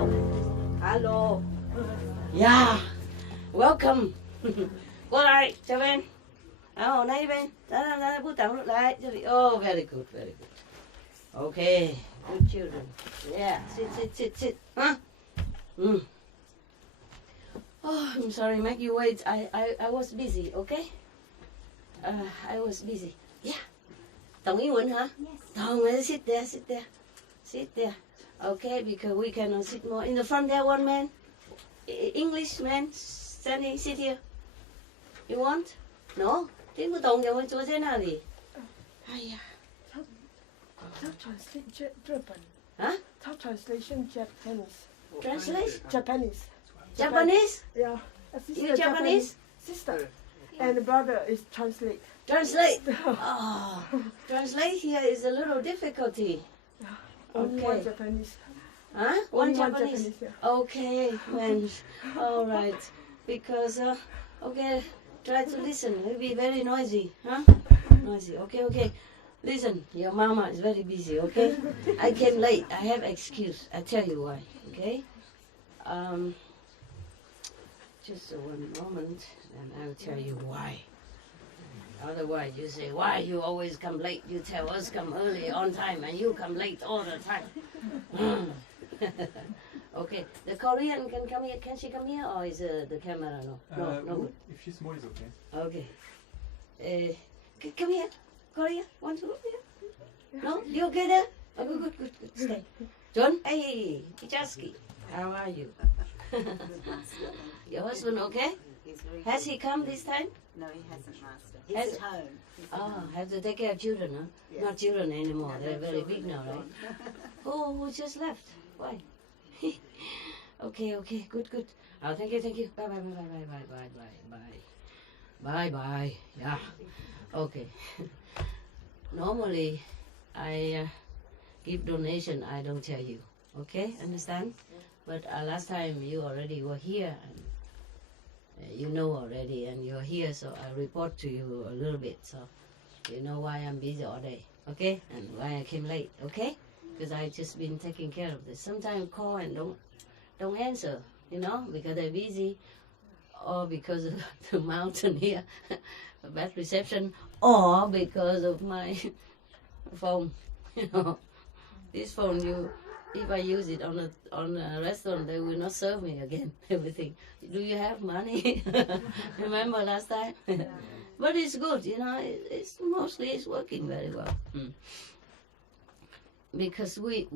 Hello. Hello. Yeah. Welcome. Go lại, chào bên. Này bên. Đó, bút tặng lại. Oh, very good, very good. Okay, good children. Yeah, sit. Huh? Oh, I'm sorry, make you wait. I was busy, okay? I was busy. Yeah. Tổng英文hả? Yes. Tổng, sit there. Okay, because we cannot sit more. In the front there, one man. English man standing, sit here. You want? No? 听不懂就会坐在那里。哎呀。Top translation Japan. Huh? Top translation Japanese. Translate? Japanese. Japanese? Yeah. You Japanese? Sister. And the brother is translate. Translate. Oh, translate here is a little difficulty. Only one Japanese. Huh? Only One Japanese? yeah. Okay, man. All right. Because, okay, try to listen. It will be very noisy. Huh? Noisy. Okay. Listen, your mama is very busy, okay? I came late. I have excuse. I tell you why, okay? Just one moment, and I'll tell you why. Otherwise, you say, why you always come late? You tell us come early on time, and you come late all the time. Okay, the Korean can come here. Can she come here, or is the camera no? No. If she's small, it's okay. Okay. Come here, Korea. Want to look here? No, you okay there? Oh, good. Stay. John, hey, Ichaski, how are you? Your husband okay? Has he come this time? No, he hasn't, Master. He's at home. Have to take care of children, huh? Yes. Not children anymore. No, They're very children big now, gone. right? Who just left? Why? Okay. Good. Oh, thank you. Bye. Yeah. Okay. Normally, I give donation. I don't tell you. Okay, understand? But last time you already were here, and you know already, and you're here, so I report to you a little bit, so you know why I'm busy all day, okay? And why I came late, okay? Because I just been taking care of this. Sometimes call and don't answer, you know, because they're busy, or because of the mountain here, bad reception, or because of my phone, you know. This phone, if I use it on a restaurant, they will not serve me again. Everything. Do you have money? Remember last time? But it's good, you know. It's mostly working very well. Because we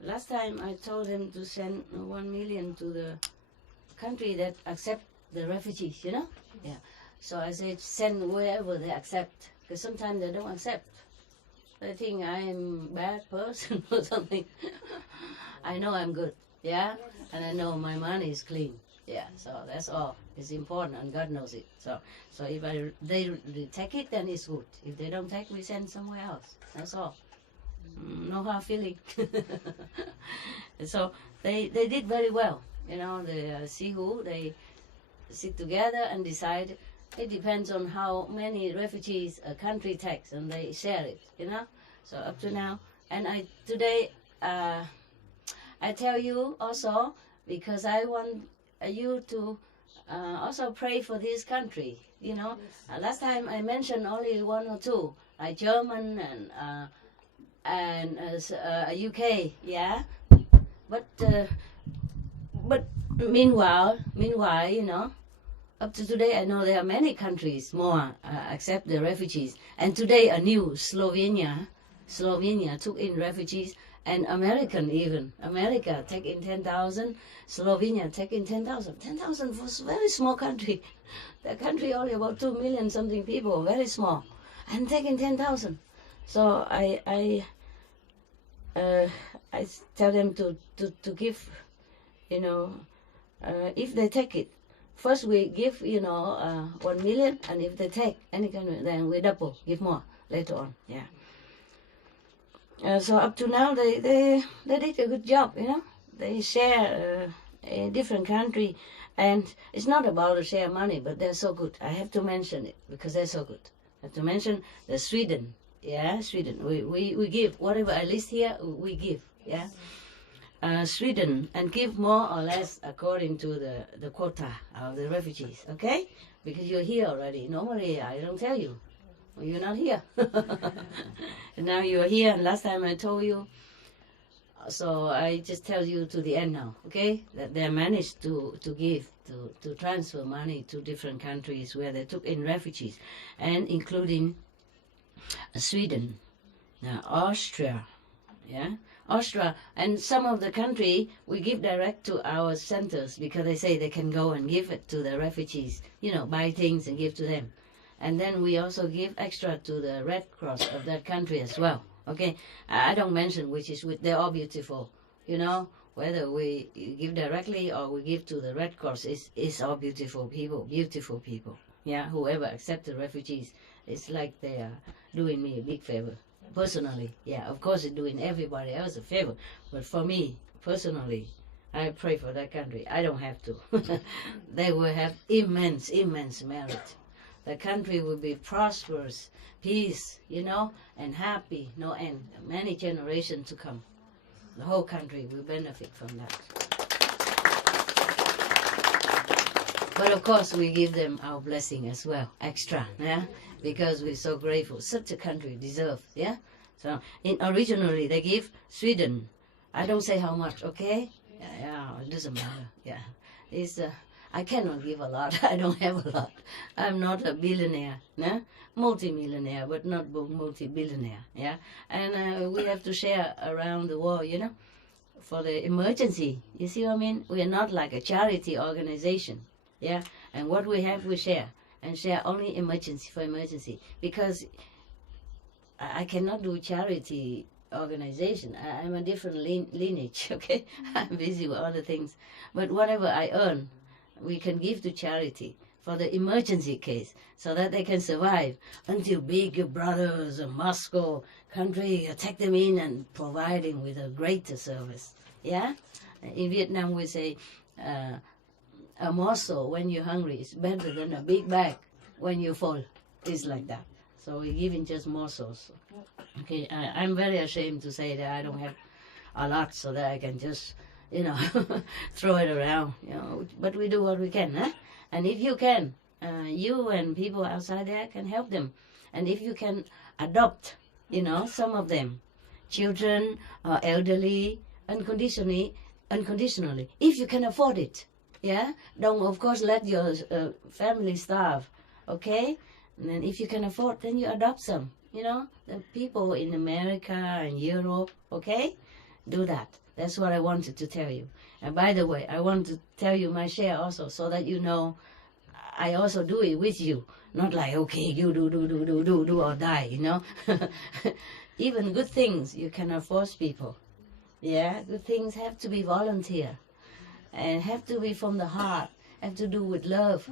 last time I told him to send 1 million to the country that accept the refugees, you know. Yeah. So I said send wherever they accept, because sometimes they don't accept. They think I'm a bad person or something. I know I'm good, yeah? And I know my money is clean, yeah? So that's all. It's important, and God knows it. So if they take it, then it's good. If they don't take, we send somewhere else. That's all. No hard feeling. So they did very well. You know, the Sihu, they sit together and decide. It depends on how many refugees a country takes, and they share it, you know. So up to now, and today I tell you also, because I want you to also pray for this country, you know. Last time I mentioned only one or two, like German and UK, yeah. But meanwhile, you know. Up to today, I know there are many countries more accept the refugees. And today, a new Slovenia took in refugees, and America take in 10,000, Slovenia take in 10,000. 10,000 for a very small country. The country only about 2 million something people, very small, and taking 10,000. So I tell them to give, you know, if they take it. First we give, you know, 1 million, and if they take any kind of, then we double, give more later on, yeah. So up to now, they did a good job, you know. They share a different country, and it's not about to share money, but they're so good. I have to mention it because they're so good. I have to mention the Sweden, yeah, Sweden. We give whatever I list here, we give, yeah. Sweden and give more or less according to the quota of the refugees, okay? Because you're here already. Normally, I don't tell you. Well, you're not here. And now you're here, and last time I told you. So I just tell you to the end now, okay? That they managed to give, to transfer money to different countries where they took in refugees, and including Sweden, Austria, yeah? Austria, and some of the country we give direct to our centers because they say they can go and give it to the refugees, buy things and give to them. And then we also give extra to the Red Cross of that country as well. Okay, I don't mention which is which. They're all beautiful, whether we give directly or we give to the Red Cross is all beautiful people. Yeah, whoever accept the refugees, it's like they are doing me a big favor. Personally, yeah, of course it's doing everybody else a favor, but for me, personally, I pray for that country. I don't have to. They will have immense merit. The country will be prosperous, peace, and happy, no end, many generations to come. The whole country will benefit from that. But of course, we give them our blessing as well, extra, yeah, because we're so grateful. Such a country deserves, yeah. So originally they give Sweden. I don't say how much, okay? Yeah, it doesn't matter. Yeah, it's I cannot give a lot. I don't have a lot. I'm not a billionaire, yeah? Multi-millionaire, but not multi-billionaire, yeah. And we have to share around the world, for the emergency. You see what I mean? We are not like a charity organization. Yeah, and what we have we share, and share only emergency, because I cannot do charity organization. I'm a different lineage, okay? I'm busy with other things, but whatever I earn, we can give to charity for the emergency case, so that they can survive until big brothers in Moscow country take them in and providing with a greater service. Yeah, in Vietnam we say. A morsel when you're hungry is better than a big bag when you fall. It's like that. So we're giving just morsels. Okay, I'm very ashamed to say that I don't have a lot so that I can just, throw it around, But we do what we can, huh? And if you can, you and people outside there can help them. And if you can adopt, some of them, children or elderly, unconditionally, if you can afford it. Yeah, don't of course let your family starve, okay? And then if you can afford, then you adopt some, the people in America and Europe, okay? Do that. That's what I wanted to tell you. And by the way, I want to tell you my share also, so that I also do it with you. Not like, okay, you do or die, Even good things, you cannot force people. Yeah, good things have to be volunteer. And have to be from the heart, have to do with love.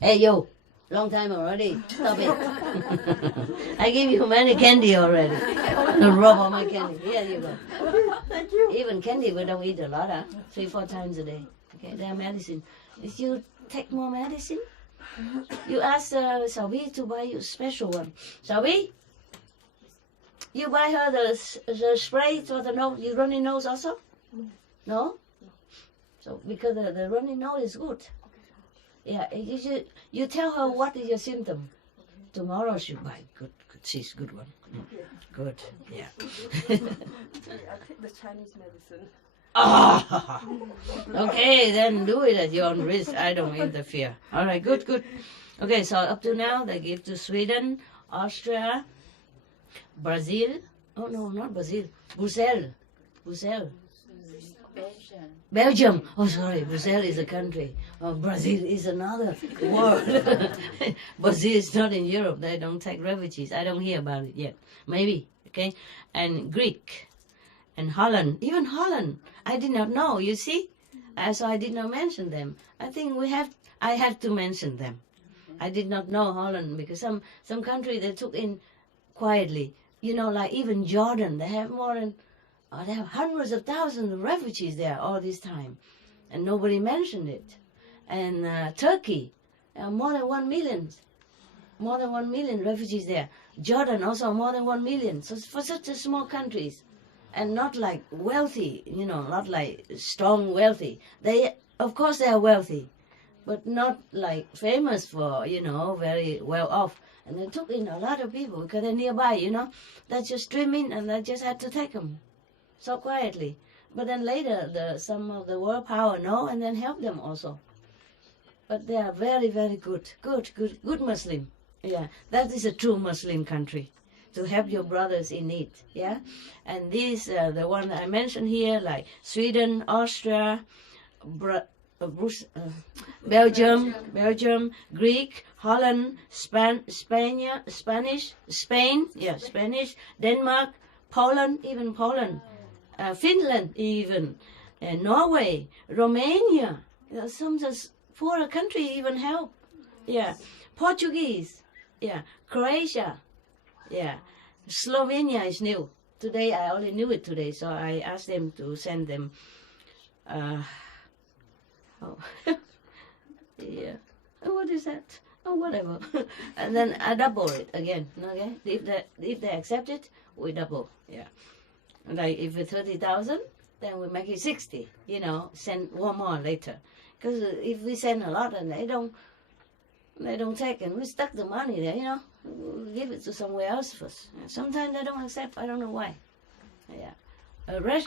Hey, yo, long time already. Stop it. I give you many candy already. Don't rub on my candy. Here you go. Thank you. Even candy, we don't eat a lot, 3-4 times a day. Okay, they're medicine. If you take more medicine, you ask Sabi to buy you a special one. Sabi, you buy her the spray for the nose, you runny nose also? No? So because the running nose is good. Yeah, you tell her what is your symptom. Tomorrow she'll buy good. She's good one. Good, yeah. I take the Chinese medicine. Ah, okay, then do it at your own risk. I don't interfere. All right, good. Okay, so up to now they give to Sweden, Austria, Brazil. Oh no, not Brazil. Brussels. Belgium. Oh, sorry. Brazil is a country. Oh, Brazil is another world. Brazil is not in Europe. They don't take refugees. I don't hear about it yet. Maybe. Okay. And Greek. And Holland. Even Holland. I did not know. You see? So I did not mention them. I think I have to mention them. I did not know Holland because some country they took in quietly. Like even Jordan. They have more than... they have hundreds of thousands of refugees there all this time, and nobody mentioned it. And Turkey, more than 1 million. More than 1 million refugees there. Jordan also more than 1 million. So for such a small countries, and not like wealthy, not like strong wealthy. Of course they are wealthy, but not like famous for, very well off. And they took in a lot of people because they're nearby, They just stream in and they just had to take them so quietly. But then later, some of the world power know and then help them also. But they are very, very good Muslim. Yeah, that is a true Muslim country, to help your brothers in need. Yeah, and these, the one I mentioned here, like Sweden, Austria, Belgium, Greek, Holland, Spain, Denmark, Poland, Finland, Norway, Romania. Some just poorer country even help. Yeah, Portuguese. Yeah, Croatia. Yeah, Slovenia is new. Today I only knew it today, so I asked them to send them. Yeah. What is that? Oh, whatever. And then I double it again. Okay. If they accept it, we double. Yeah. Like if it's 30,000, then we make it 60. Send one more later. Because if we send a lot and they don't take, and we stuck the money there, we'll give it to somewhere else first. Sometimes they don't accept. I don't know why. Yeah. Red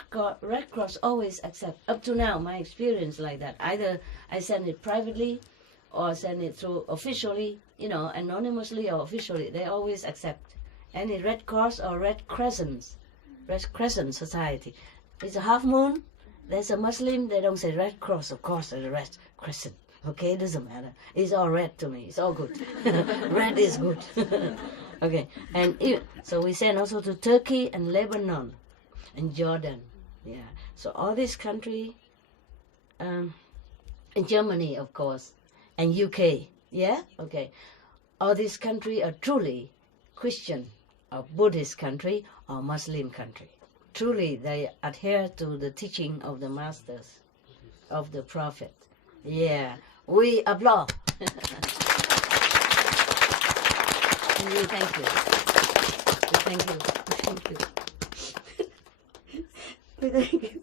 Cross always accept. Up to now, my experience like that. Either I send it privately or send it through officially, anonymously or officially. They always accept. Any Red Cross or Red Crescent Society. It's a half moon. There's a Muslim. They don't say Red Cross. Of course, it's a Red Crescent. Okay, it doesn't matter. It's all red to me. It's all good. Red is good. Okay, and so we send also to Turkey and Lebanon and Jordan. Yeah, so all this country, and Germany, of course, and UK. Yeah, okay. All these country are truly Christian or Buddhist country or Muslim country. Truly, they adhere to the teaching of the masters, of the prophet. Yeah, we applaud. And we thank you. We thank you. We thank you.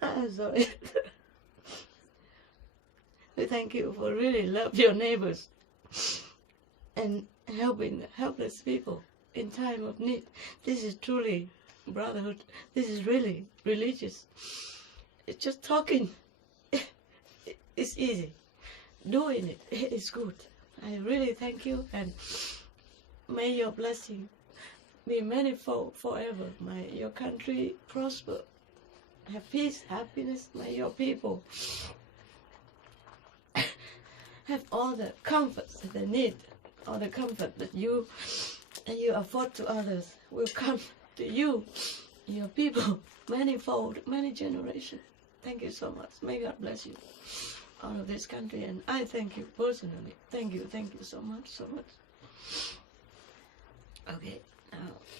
I'm sorry. We thank you for really love your neighbors and helping the helpless people in time of need. This is truly brotherhood. This is really religious. It's just talking. It's easy. Doing it is good. I really thank you, and may your blessing be manifold forever. May your country prosper. Have peace, happiness. May your people have all the comforts that they need. All the comfort that you afford to others will come to you, your people, manifold, many generations. Thank you so much. May God bless you, all of this country, and I thank you personally. Thank you so much. Okay,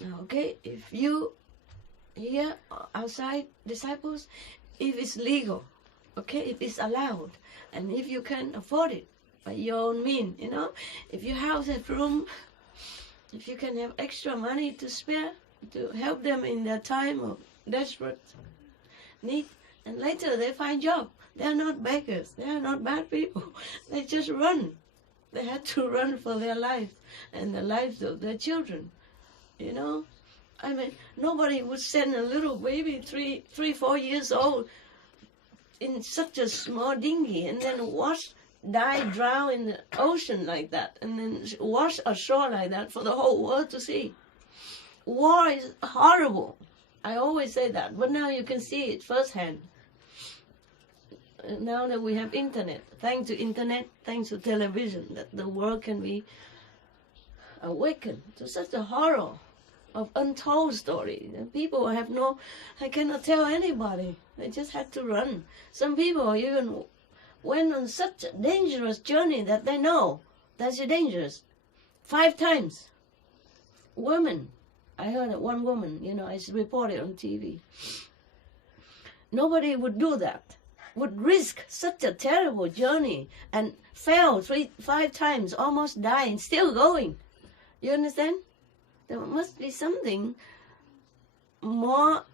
now, okay, if you here outside disciples, if it's legal, okay, if it's allowed, and if you can afford it by your own means, if your house has room, if you can have extra money to spare to help them in their time of desperate need, and later they find job. They are not beggars. They are not bad people. They just run. They had to run for their lives and the lives of their children. I mean, nobody would send a little baby, 4 years old, in such a small dinghy and then drown in the ocean like that, and then wash ashore like that for the whole world to see. War is horrible. I always say that, but now you can see it firsthand. Now that we have internet, thanks to television, that the world can be awakened to such a horror of untold story. And people I cannot tell anybody. They just had to run. Some people even went on such a dangerous journey that they know that's dangerous. 5 times. Women. I heard that one woman, it's reported on TV. Nobody would do that. Would risk such a terrible journey and fell 5 times, almost dying, still going. You understand? There must be something more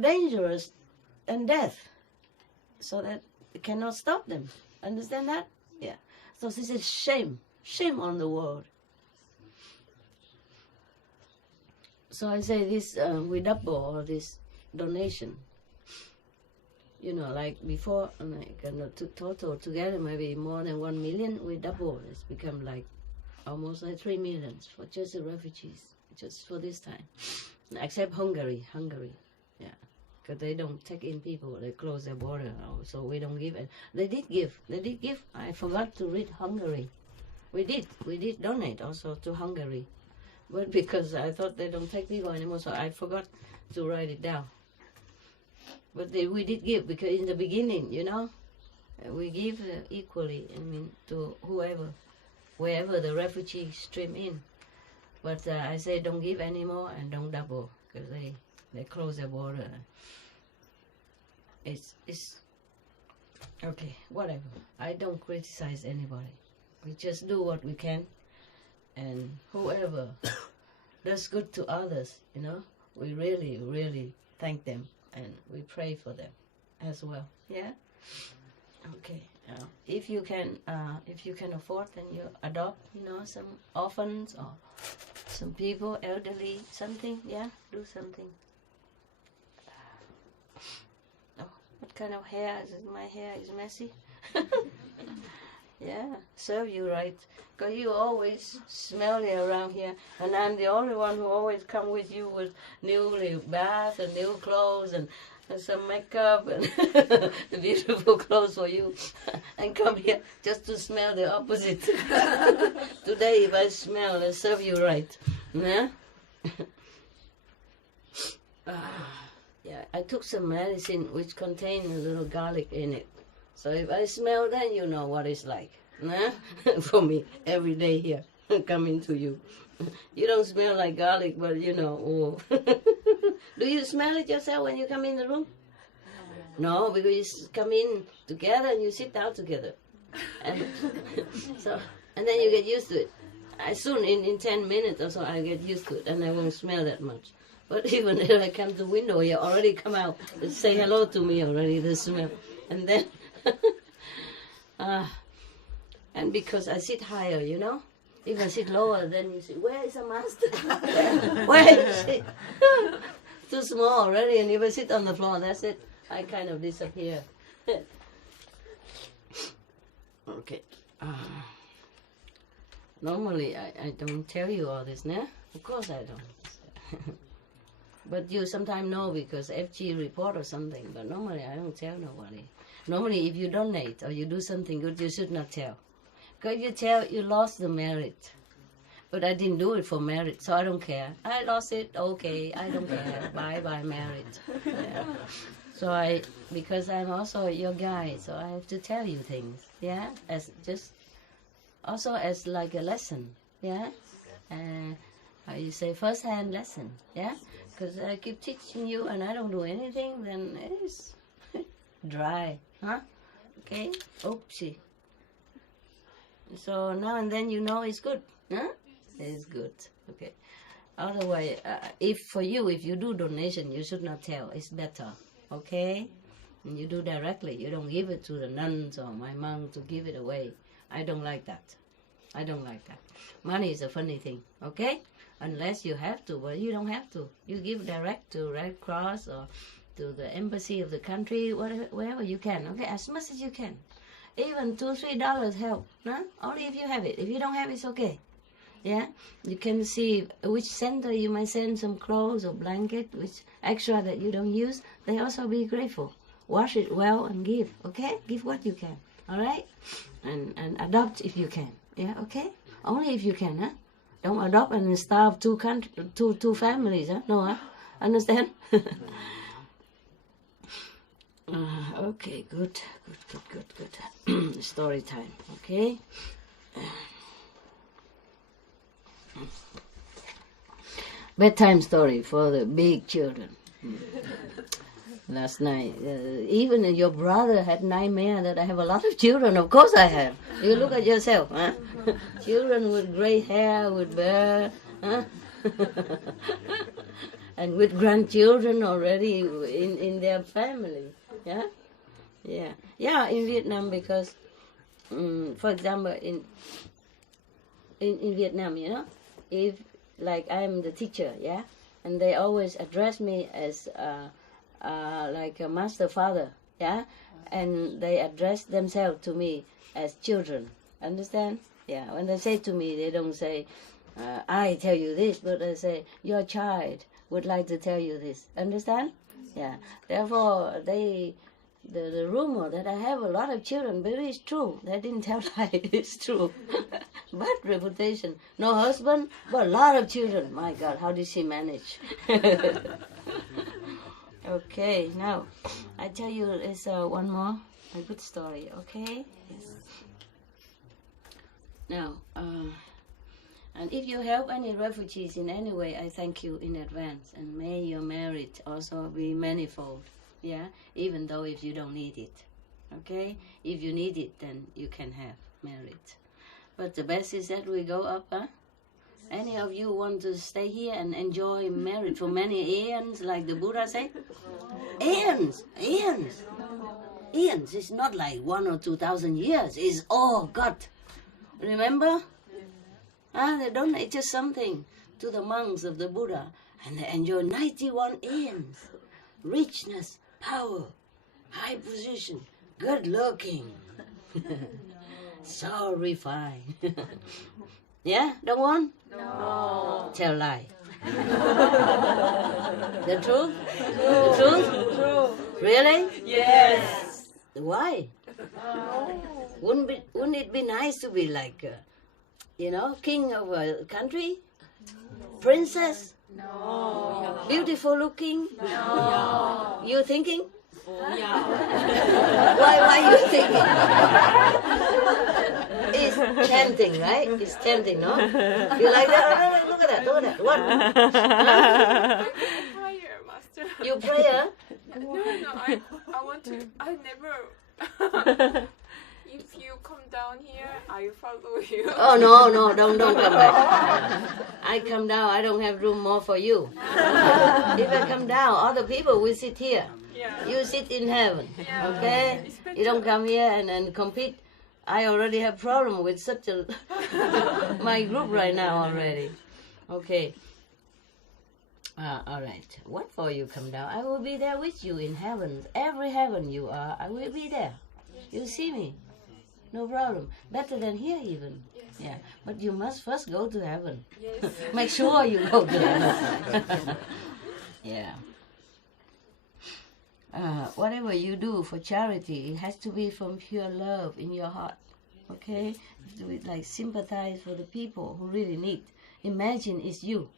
dangerous than death, so that it cannot stop them. Understand that? Yeah. So this is shame on the world. So I say this, we double all this donation. You know, like before, like total together maybe more than 1 million. We double. It's become like almost like 3 million for just the refugees, just for this time. Except Hungary, yeah, because they don't take in people. They close their border, so we don't give. And they did give. I forgot to read Hungary. We did donate also to Hungary, but because I thought they don't take people anymore, so I forgot to write it down. But we did give, because in the beginning, you know, we give equally. I mean, to wherever the refugees stream in. But I say don't give anymore and don't double, because they close the border. It's okay, whatever. I don't criticize anybody. We just do what we can, and whoever does good to others, you know, we really, really thank them, and we pray for them as well. Yeah. Okay. If you can afford, then you adopt, you know, some orphans or some people, elderly, something. Yeah, do something. Oh, what kind of hair is it? My hair is messy. Yeah, serve you right. Because you always smelly around here, and I'm the only one who always come with you with new bath and new clothes and some makeup and beautiful clothes for you, and come here just to smell the opposite. Today, if I smell, I serve you right. Yeah? Yeah, I took some medicine which contained a little garlic in it. So if I smell, then you know what it's like. Nah? For me, every day here, coming to you. You don't smell like garlic, but you know. Oh. Do you smell it yourself when you come in the room? No, because you come in together and you sit down together. And and then you get used to it. Soon, in 10 minutes or so, I get used to it, and I won't smell that much. But even if I come to the window, you already come out, say hello to me already, the smell. And then, and because I sit higher, you know, if I sit lower, then you say, where is the master? Where is she? Too small already, and if I sit on the floor, that's it. I kind of disappear. Okay. Normally, I don't tell you all this, nah? Of course I don't. But you sometimes know because FG report or something, but normally I don't tell nobody. Normally, if you donate or you do something good, you should not tell. Because you tell, you lost the merit. But I didn't do it for merit, so I don't care. I lost it, okay, I don't care. Bye, merit. Yeah. So because I'm also your guy, so I have to tell you things, yeah? Also as like a lesson, yeah? How you say, first-hand lesson, yeah? Because I keep teaching you and I don't do anything, then it's dry, huh? Okay, oopsie. So now and then you know it's good, huh? It's good, okay. Otherwise, if you do donation, you should not tell. It's better, okay? And you do directly. You don't give it to the nuns or my monk to give it away. I don't like that. I don't like that. Money is a funny thing, okay? Unless you have to, but you don't have to. You give direct to Red Cross or to the embassy of the country, wherever you can, okay? As much as you can. Even $2-3 help, no? Only if you have it. If you don't have it, it's okay. Yeah, you can see which center you might send some clothes or blanket, which extra that you don't use. They also be grateful. Wash it well and give, okay? Give what you can, all right? And adopt if you can, yeah, okay? Only if you can, huh? Don't adopt and starve two families, huh? No, huh? Understand? Okay, good. Story time, okay? Bedtime story for the big children. last night. Even your brother had nightmare that I have a lot of children. Of course I have. You look at yourself, huh? Children with gray hair, with beard, huh? And with grandchildren already in their family. Yeah, yeah, yeah. In Vietnam, because, for example, in Vietnam, you know, if like I'm the teacher, yeah, and they always address me as like a master father, yeah, and they address themselves to me as children. Understand? Yeah. When they say to me, they don't say, "I tell you this," but they say, "Your child would like to tell you this." Understand? Yeah. Therefore, the rumor that I have a lot of children, but it's true. They didn't tell lie. It's true. Bad reputation. No husband, but a lot of children. My God, how did she manage? Okay, now I tell you, it's one more a good story. Okay. Yes. Now, and if you help any refugees in any way, I thank you in advance, and may your merit also be manifold. Yeah, even though if you don't need it, okay? If you need it, then you can have merit. But the best is that we go up, huh? Any of you want to stay here and enjoy merit for many aeons, like the Buddha said? Aeons, aeons. Aeons is not like 1,000 or 2,000 years. It's all God. Remember? They donate just something to the monks of the Buddha, and they enjoy 91 aeons. Richness, power, high position, good looking, so refined. Yeah, don't want? No. Tell lie. The truth? The truth? True. Really? Yes. Why? No. Wouldn't it be nice to be like, king of a country? Princess? No. Beautiful looking? No. You thinking? Yeah. Why you thinking? It's tempting, right? It's tempting, no? You like that? Oh, look at that, look at that. What? Huh? Prayer, Master. You pray? No, I want to. I never. If you come down here, I follow you. Oh, no, don't come back. I come down, I don't have room more for you. If I come down, other people will sit here. Yeah. You sit in heaven, okay? You don't come here and compete. I already have problem with such a my group right now already. Okay. All right. What for you come down? I will be there with you in heaven. Every heaven you are, I will be there. You see me? No problem. Better than here even. Yes. Yeah. But you must first go to heaven. Yes. Make sure you go to heaven. Yeah. Whatever you do for charity, it has to be from pure love in your heart. Okay? Do it like sympathize for the people who really need. Imagine it's you.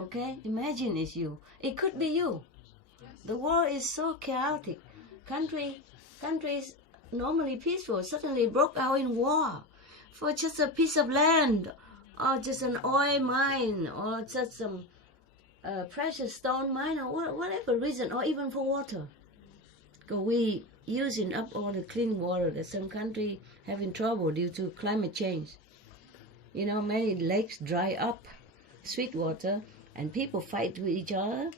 Okay? Imagine it's you. It could be you. The world is so chaotic. Countries normally peaceful suddenly broke out in war for just a piece of land, or just an oil mine, or just some precious stone mine, or whatever reason, or even for water. Because we using up all the clean water that some country having trouble due to climate change. You know, many lakes dry up, sweet water, and people fight with each other.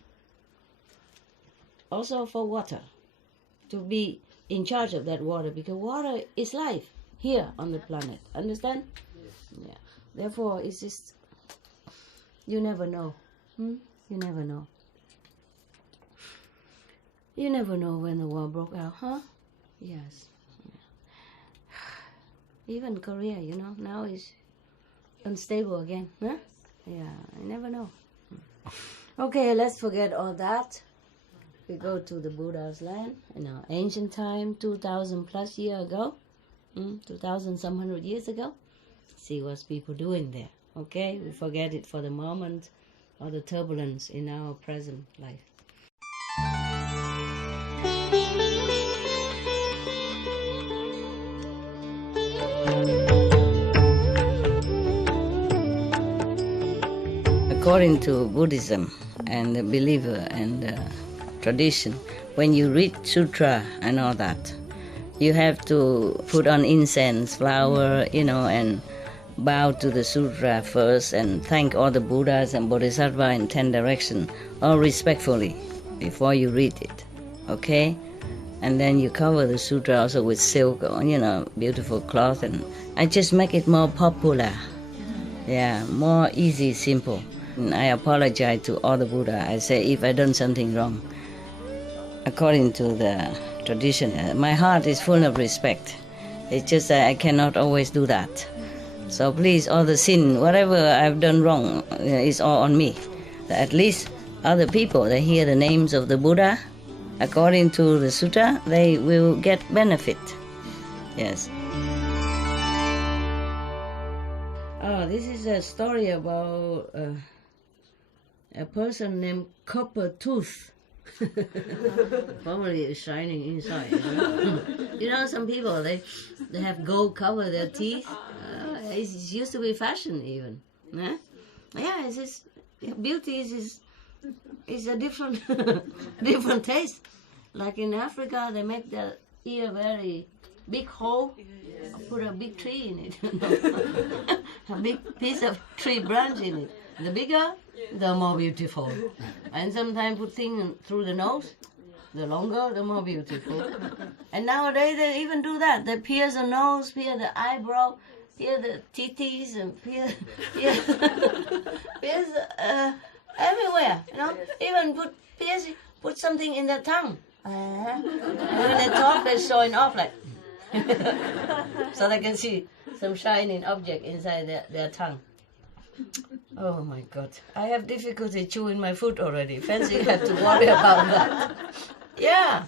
Also for water, to be in charge of that water, because water is life here on the planet. Understand? Yeah. Therefore, it's just, you never know. You never know. You never know when the war broke out, huh? Yes. Even Korea, now is unstable again, huh? Yeah, I never know. Okay, let's forget all that. We go to the Buddha's land, ancient time, 2,000 plus years ago, 2,000 some hundred years ago. See what people doing there, okay? We forget it for the moment, all the turbulence in our present life. According to Buddhism and the believer and tradition, when you read sutra and all that, you have to put on incense, flower, and bow to the sutra first and thank all the Buddhas and Bodhisattvas in 10 directions, all respectfully, before you read it, okay? And then you cover the sutra also with silk, beautiful cloth, and I just make it more popular. Yeah, more easy, simple. And I apologize to all the Buddha. I say if I done something wrong, according to the tradition, my heart is full of respect. It's just that I cannot always do that. So please, all the sin, whatever I've done wrong, is all on me. At least other people, they hear the names of the Buddha, according to the sutta, they will get benefit. Yes. Oh, this is a story about a person named Copper Tooth. Probably it's shining inside. Some people, they have gold cover their teeth. It used to be fashion even. Yeah, it's just, beauty is a different different taste. Like in Africa, they make the ear very big hole, put a big tree in it, a big piece of tree branch in it. The bigger, the more beautiful. And sometimes put things through the nose, the longer, the more beautiful. And nowadays they even do that. They pierce the nose, pierce the eyebrow, pierce the titties, and pierce everywhere. Even put something in their tongue. And when they talk, they're showing off like, so they can see some shining object inside their tongue. Oh my God, I have difficulty chewing my food already. Fancy have to worry about that. Yeah,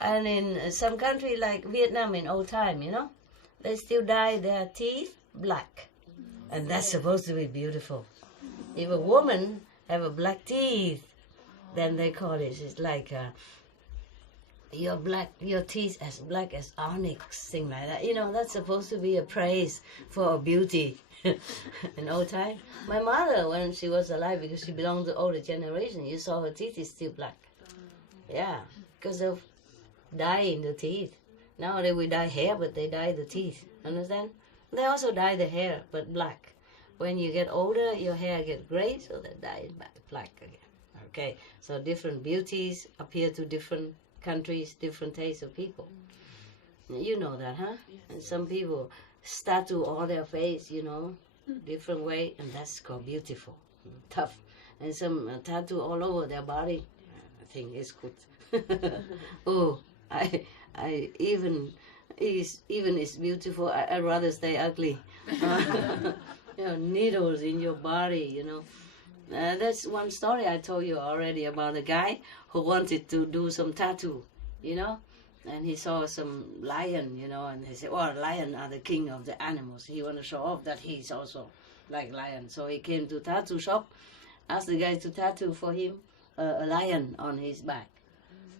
and in some country like Vietnam in old time, they still dye their teeth black, and that's supposed to be beautiful. If a woman have a black teeth, then they call it, it's like your teeth as black as onyx, thing like that. That's supposed to be a praise for beauty. In old time, my mother, when she was alive, because she belonged to older generation, you saw her teeth is still black. Yeah, because of dyeing the teeth. Nowadays we dye hair, but they dye the teeth. Understand? They also dye the hair, but black. When you get older, your hair get gray, so they dye it back black again. Okay, so different beauties appear to different countries, different tastes of people. You know that, huh? And some people tattoo all their face, different way, and that's called beautiful, tough. And some tattoo all over their body. I think it's good. Oh, I even it's beautiful. I'd rather stay ugly. Needles in your body, That's one story I told you already about a guy who wanted to do some tattoo, And he saw some lion, and he said, lion are the king of the animals. He want to show off that he's also like lion. So he came to tattoo shop, asked the guy to tattoo for him a lion on his back.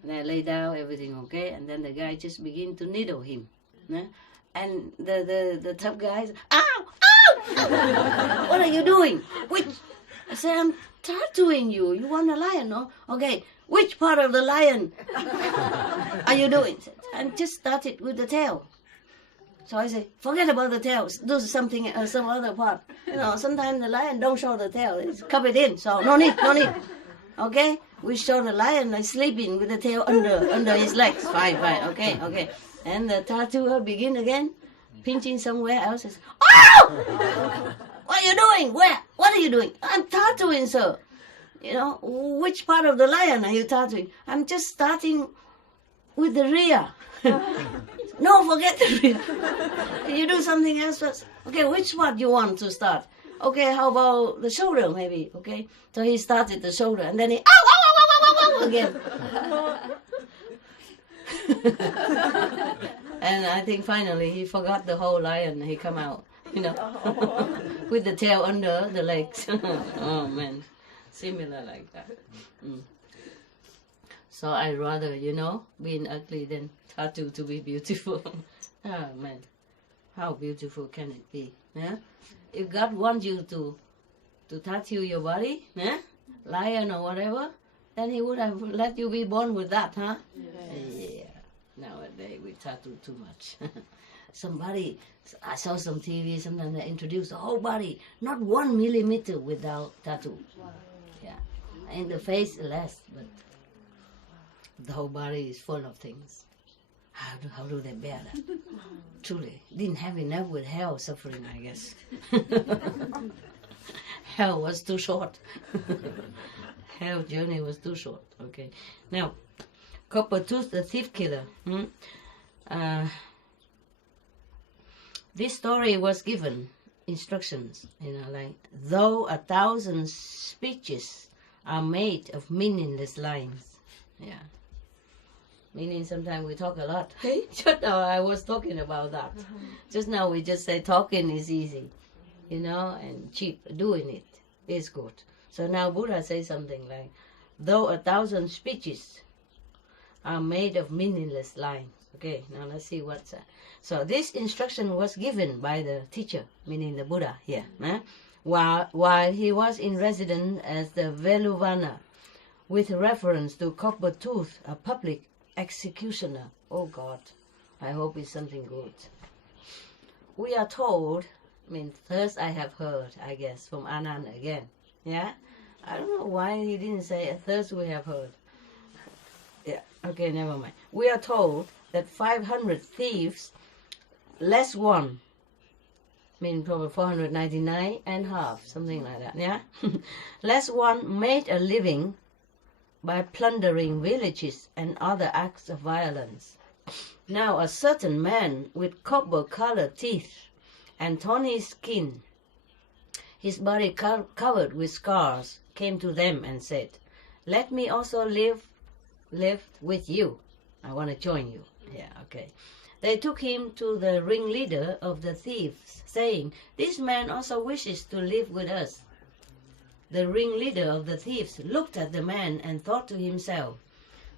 And I lay down, everything okay, and then the guy just begin to needle him. And the tough guy said, ow, ow! What are you doing? I said, I'm tattooing you. You want a lion, no? Okay. Which part of the lion are you doing? And just started with the tail. So I say, forget about the tail. Do something, some other part. Sometimes the lion don't show the tail. It's covered in. So no need. Okay? We show the lion like sleeping with the tail under his legs. Fine. Okay. And the tattooer begin again, pinching somewhere else. Says, oh! What are you doing? Where? What are you doing? I'm tattooing, sir. Which part of the lion are you tattooing? I'm just starting with the rear. No, forget the rear. Can you do something else first? Okay, which part you want to start? Okay, how about the shoulder maybe? Okay, so he started the shoulder and then he, ow, again. And I think finally he forgot the whole lion. He come out, with the tail under the legs. Oh, man. Similar like that. So I'd rather, being ugly than tattoo to be beautiful. Oh man, how beautiful can it be? Yeah? If God wants you to tattoo your body, lion or whatever, then he would have let you be born with that, huh? Yeah. Nowadays we tattoo too much. Somebody, I saw some TV, sometimes they introduce the whole body, not 1 millimeter without tattoo. Yeah. And the face less, but the whole body is full of things. How do they bear that? Truly, didn't have enough with hell suffering, I guess. Hell was too short. Hell journey was too short. Okay. Now, Copper Tooth, the thief killer. This story was given instructions, like, though 1,000 speeches are made of meaningless lines. Yeah. Meaning sometimes we talk a lot. Hey, just now I was talking about that. Just now we just say talking is easy, and cheap. Doing it is good. So now Buddha says something like, though 1,000 speeches are made of meaningless lines. Okay, now let's see what's that. So this instruction was given by the teacher, meaning the Buddha here, while he was in residence as the Veluvana, with reference to Copper Tooth, a public executioner. Oh God, I hope it's something good. We are told, first I have heard, I guess, from Anand again. Yeah? I don't know why he didn't say thirst we have heard. Yeah, okay, never mind. We are told that 500 thieves, less one, probably 499 and half, something like that, yeah? Less one made a living by plundering villages and other acts of violence. Now a certain man with copper-colored teeth and tawny skin, his body covered with scars, came to them and said, let me also live with you. I want to join you. Yeah, okay. They took him to the ringleader of the thieves, saying, this man also wishes to live with us. The ringleader of the thieves looked at the man and thought to himself,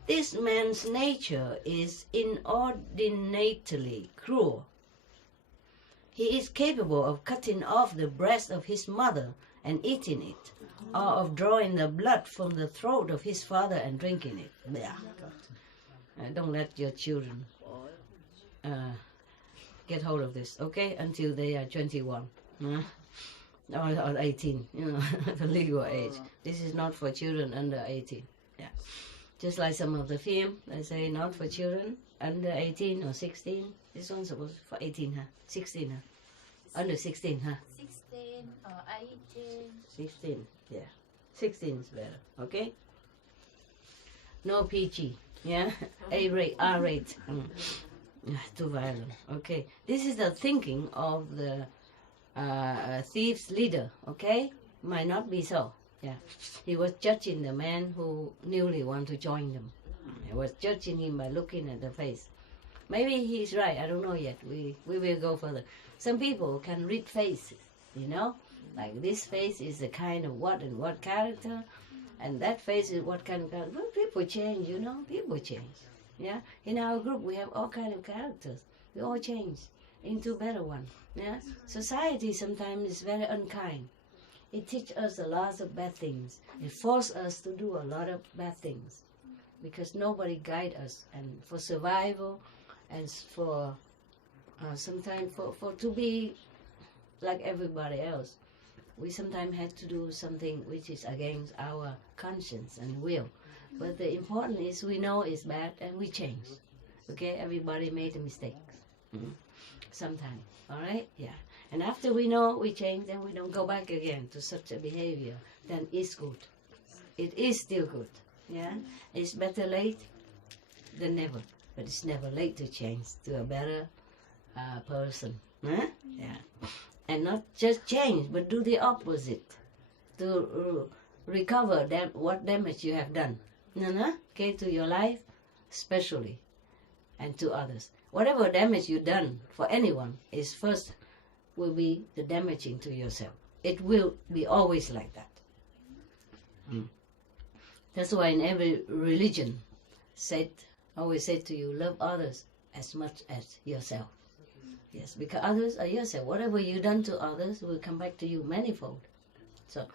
this man's nature is inordinately cruel. He is capable of cutting off the breast of his mother and eating it, or of drawing the blood from the throat of his father and drinking it. Yeah. Don't let your children get hold of this, okay, until they are 21. Or 18, the legal age. This is not for children under 18. Yeah. Just like some of the film, they say not for children under 18 or 16. This one's supposed for 18, huh? 16, huh? Under 16, huh? 16 or 18. 16, yeah. 16 is better, okay? No PG, yeah? A-rate, R-rate. Too violent, okay? This is the thinking of the thief's leader, okay? Might not be so, yeah. He was judging the man who newly want to join them. He was judging him by looking at the face. Maybe he's right, I don't know yet. We will go further. Some people can read faces, like this face is the kind of what and what character, and that face is what kind of character. Well, people change, people change, yeah. In our group we have all kind of characters. We all change into better one. Yeah, society sometimes is very unkind. It teaches us a lot of bad things. It forces us to do a lot of bad things because nobody guide us. And for survival, and for sometimes for to be like everybody else, we sometimes have to do something which is against our conscience and will. But the important is we know it's bad and we change. Okay, everybody made a mistake. Sometimes. All right? Yeah. And after we know we change, then we don't go back again to such a behavior. Then it's good. It is still good. Yeah? It's better late than never. But it's never late to change to a better person. Huh? Yeah. And not just change, but do the opposite. To recover what damage you have done. Okay? To your life, especially. And to others. Whatever damage you've done for anyone is first will be the damaging to yourself. It will be always like that. That's why in every religion always said to you, love others as much as yourself. Yes, because others are yourself. Whatever you've done to others will come back to you manifold. So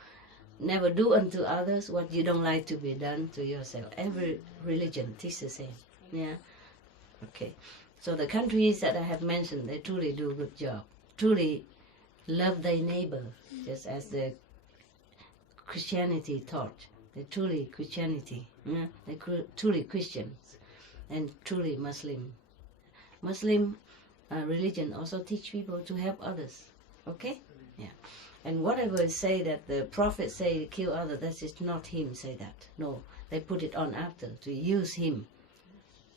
never do unto others what you don't like to be done to yourself. Every religion teaches the same. Yeah. Okay. So the countries that I have mentioned, they truly do a good job. Truly love thy neighbor, just as the Christianity taught. They're truly Christianity. Yeah? They're truly Christians and truly Muslim. Muslim religion also teach people to help others. Okay? Yeah. And whatever say that the prophet say to kill others, that is not him say that. No, they put it on after to use him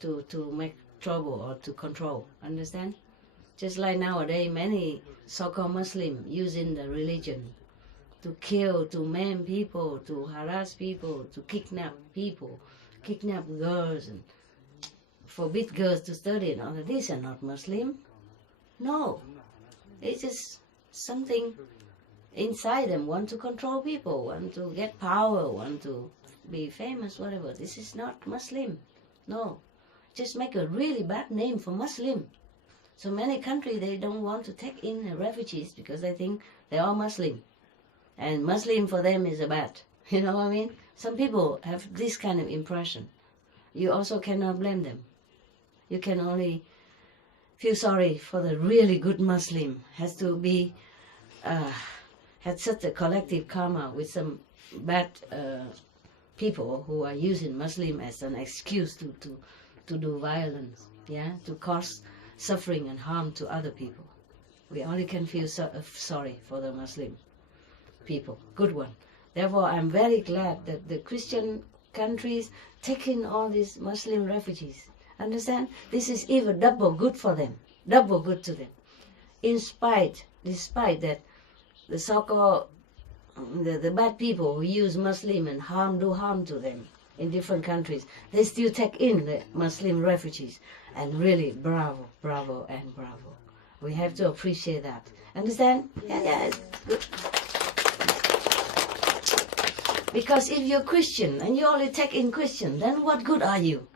to make trouble or to control. Understand? Just like nowadays, many so-called Muslims using the religion to kill, to maim people, to harass people, to kidnap people, kidnap girls, and forbid girls to study. And all of these are not Muslim. No, it's just something inside them, want to control people, want to get power, want to be famous, whatever. This is not Muslim. No, just make a really bad name for Muslim. So many countries, they don't want to take in refugees because they think they're all Muslim. And Muslim for them is a bad. You know what I mean? Some people have this kind of impression. You also cannot blame them. You can only feel sorry for the really good Muslim. Has to be, had such a collective karma with some bad people who are using Muslim as an excuse to do violence, yeah, to cause suffering and harm to other people. We only can feel sorry for the Muslim people. Good one. Therefore, I'm very glad that the Christian countries take in all these Muslim refugees. Understand? This is even double good for them. Double good to them. Despite that the so-called the bad people who use Muslim and do harm to them in different countries, they still take in the Muslim refugees. And really, bravo, bravo, and bravo. We have to appreciate that. Understand? Yeah, it's good. Because if you're Christian and you only take in Christian, then what good are you?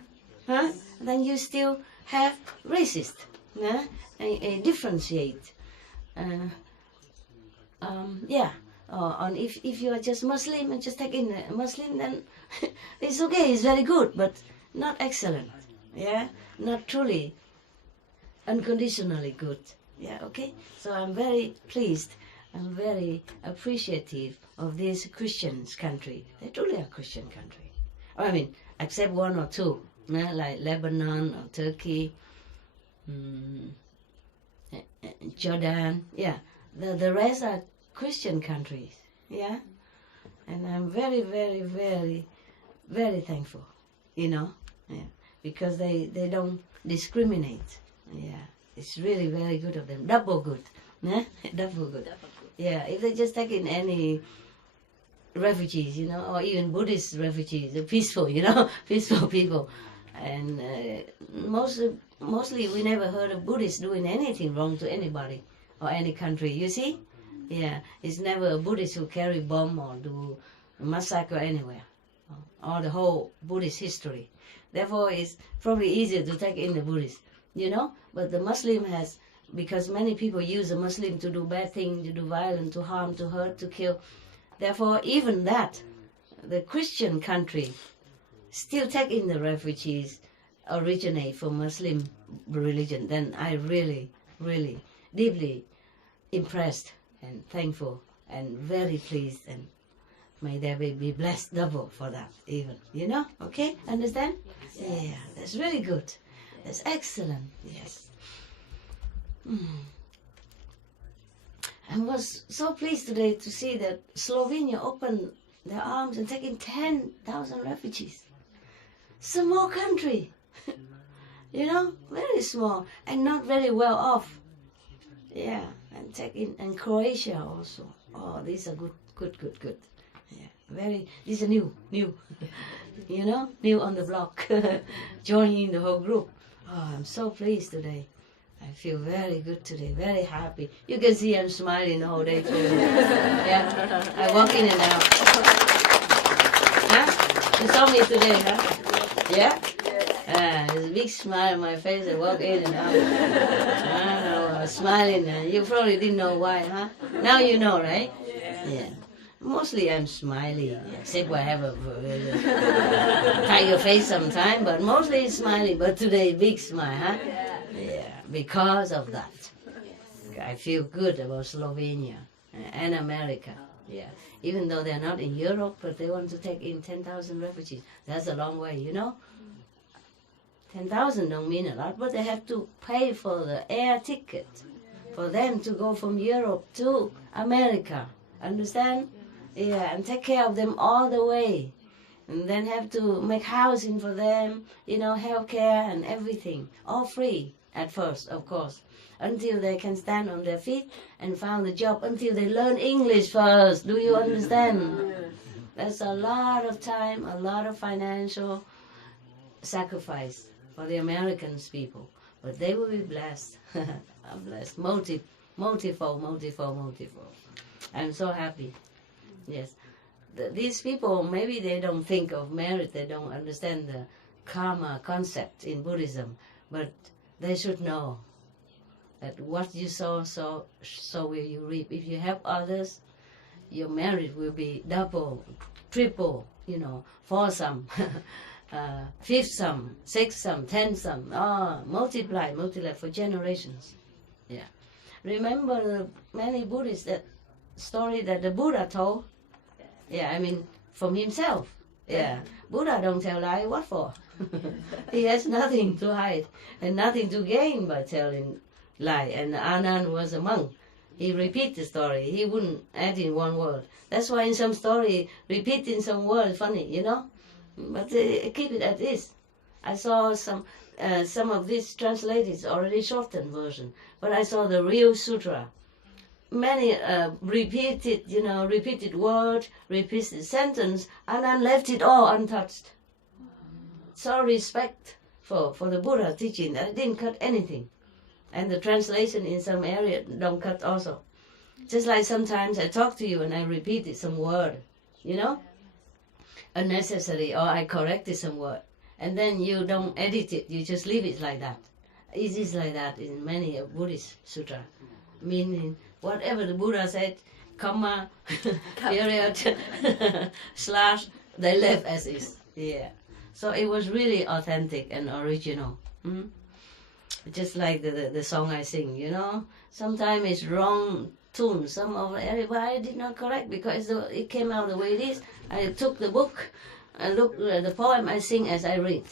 Huh? Then you still have racist. Yeah? And differentiate. If you are just Muslim and just take in a Muslim, then it's okay, it's very good, but not excellent. Yeah? Not truly, unconditionally good. Yeah, okay? So I'm very pleased, I'm very appreciative of this Christian country. They truly are Christian country. I mean, except one or two, like Lebanon or Turkey, Jordan. Yeah, the rest are Christian countries. Yeah, and I'm very, very, very, very thankful. You know, yeah, because they don't discriminate. Yeah, it's really very good of them. Double good. Yeah? Double good. Yeah, if they just take in any refugees, you know, or even Buddhist refugees, they're peaceful, you know, peaceful people. And mostly we never heard of Buddhists doing anything wrong to anybody or any country, you see? Yeah, it's never a Buddhist who carry bomb or do massacre anywhere, or the whole Buddhist history. Therefore, it's probably easier to take in the Buddhist, you know? But the Muslim has, because many people use a Muslim to do bad things, to do violence, to harm, to hurt, to kill. Therefore, even that, the Christian country still take in the refugees originate from Muslim religion. Then I really, really deeply impressed and thankful and very pleased, and may they be blessed double for that even, you know? Okay? Understand? Yeah, that's really good. That's excellent. Yes. I was so pleased today to see that Slovenia opened their arms and taking 10,000 refugees. Small country, you know, very small and not very well off. Yeah, and taking, and Croatia also. Oh, these are good. Yeah, very. These are new, you know, new on the block, joining the whole group. Oh, I'm so pleased today. I feel very good today, very happy. You can see I'm smiling the whole day today. Yeah, I walk in and out. Huh? You saw me today, huh? Yeah? There's a big smile on my face. I walk in and out. I was smiling. You probably didn't know why, huh? Now you know, right? Yeah. Mostly I'm smiley, except I have a tiger face sometime, but mostly it's smiling. But today, big smile, huh? Yeah, because of that. I feel good about Slovenia and America. Yeah, even though they're not in Europe, but they want to take in 10,000 refugees. That's a long way, you know. 10,000 don't mean a lot, but they have to pay for the air ticket for them to go from Europe to America. Understand? Yeah, and take care of them all the way. And then have to make housing for them, you know, healthcare and everything. All free at first, of course. Until they can stand on their feet and find a job, until they learn English first. Do you understand? That's a lot of time, a lot of financial sacrifice for the American people. But they will be blessed. I'm blessed. Multifold. I'm so happy. Yes. These people, maybe they don't think of merit, they don't understand the karma concept in Buddhism, but they should know that what you sow, so will you reap. If you help others, your merit will be double, triple, you know, foursome, fifthsome, sixthsome, tenthsome, multiply for generations. Yeah. Remember many Buddhists, that story that the Buddha told? Yeah, I mean, from himself. Yeah. Buddha don't tell lie, what for? He has nothing to hide and nothing to gain by telling lie. And Anand was a monk. He repeat the story. He wouldn't add in one word. That's why in some story, repeating some word funny, you know? But keep it at this. I saw some of these translated, already shortened version. But I saw the real sutra. Many repeated word, repeated sentence, and then left it all untouched. So respect for the Buddha teaching that it didn't cut anything. And the translation in some area don't cut also. Just like sometimes I talk to you and I repeated some word, you know, unnecessary, or I corrected some word. And then you don't edit it, you just leave it like that. It is like that in many Buddhist sutra. Meaning, whatever the Buddha said, comma, period, slash, they left as is. Yeah. So it was really authentic and original. Just like the song I sing, you know. Sometimes it's wrong tune. Some of everybody did not correct because it came out the way it is. I took the book and looked at the poem I sing as I read.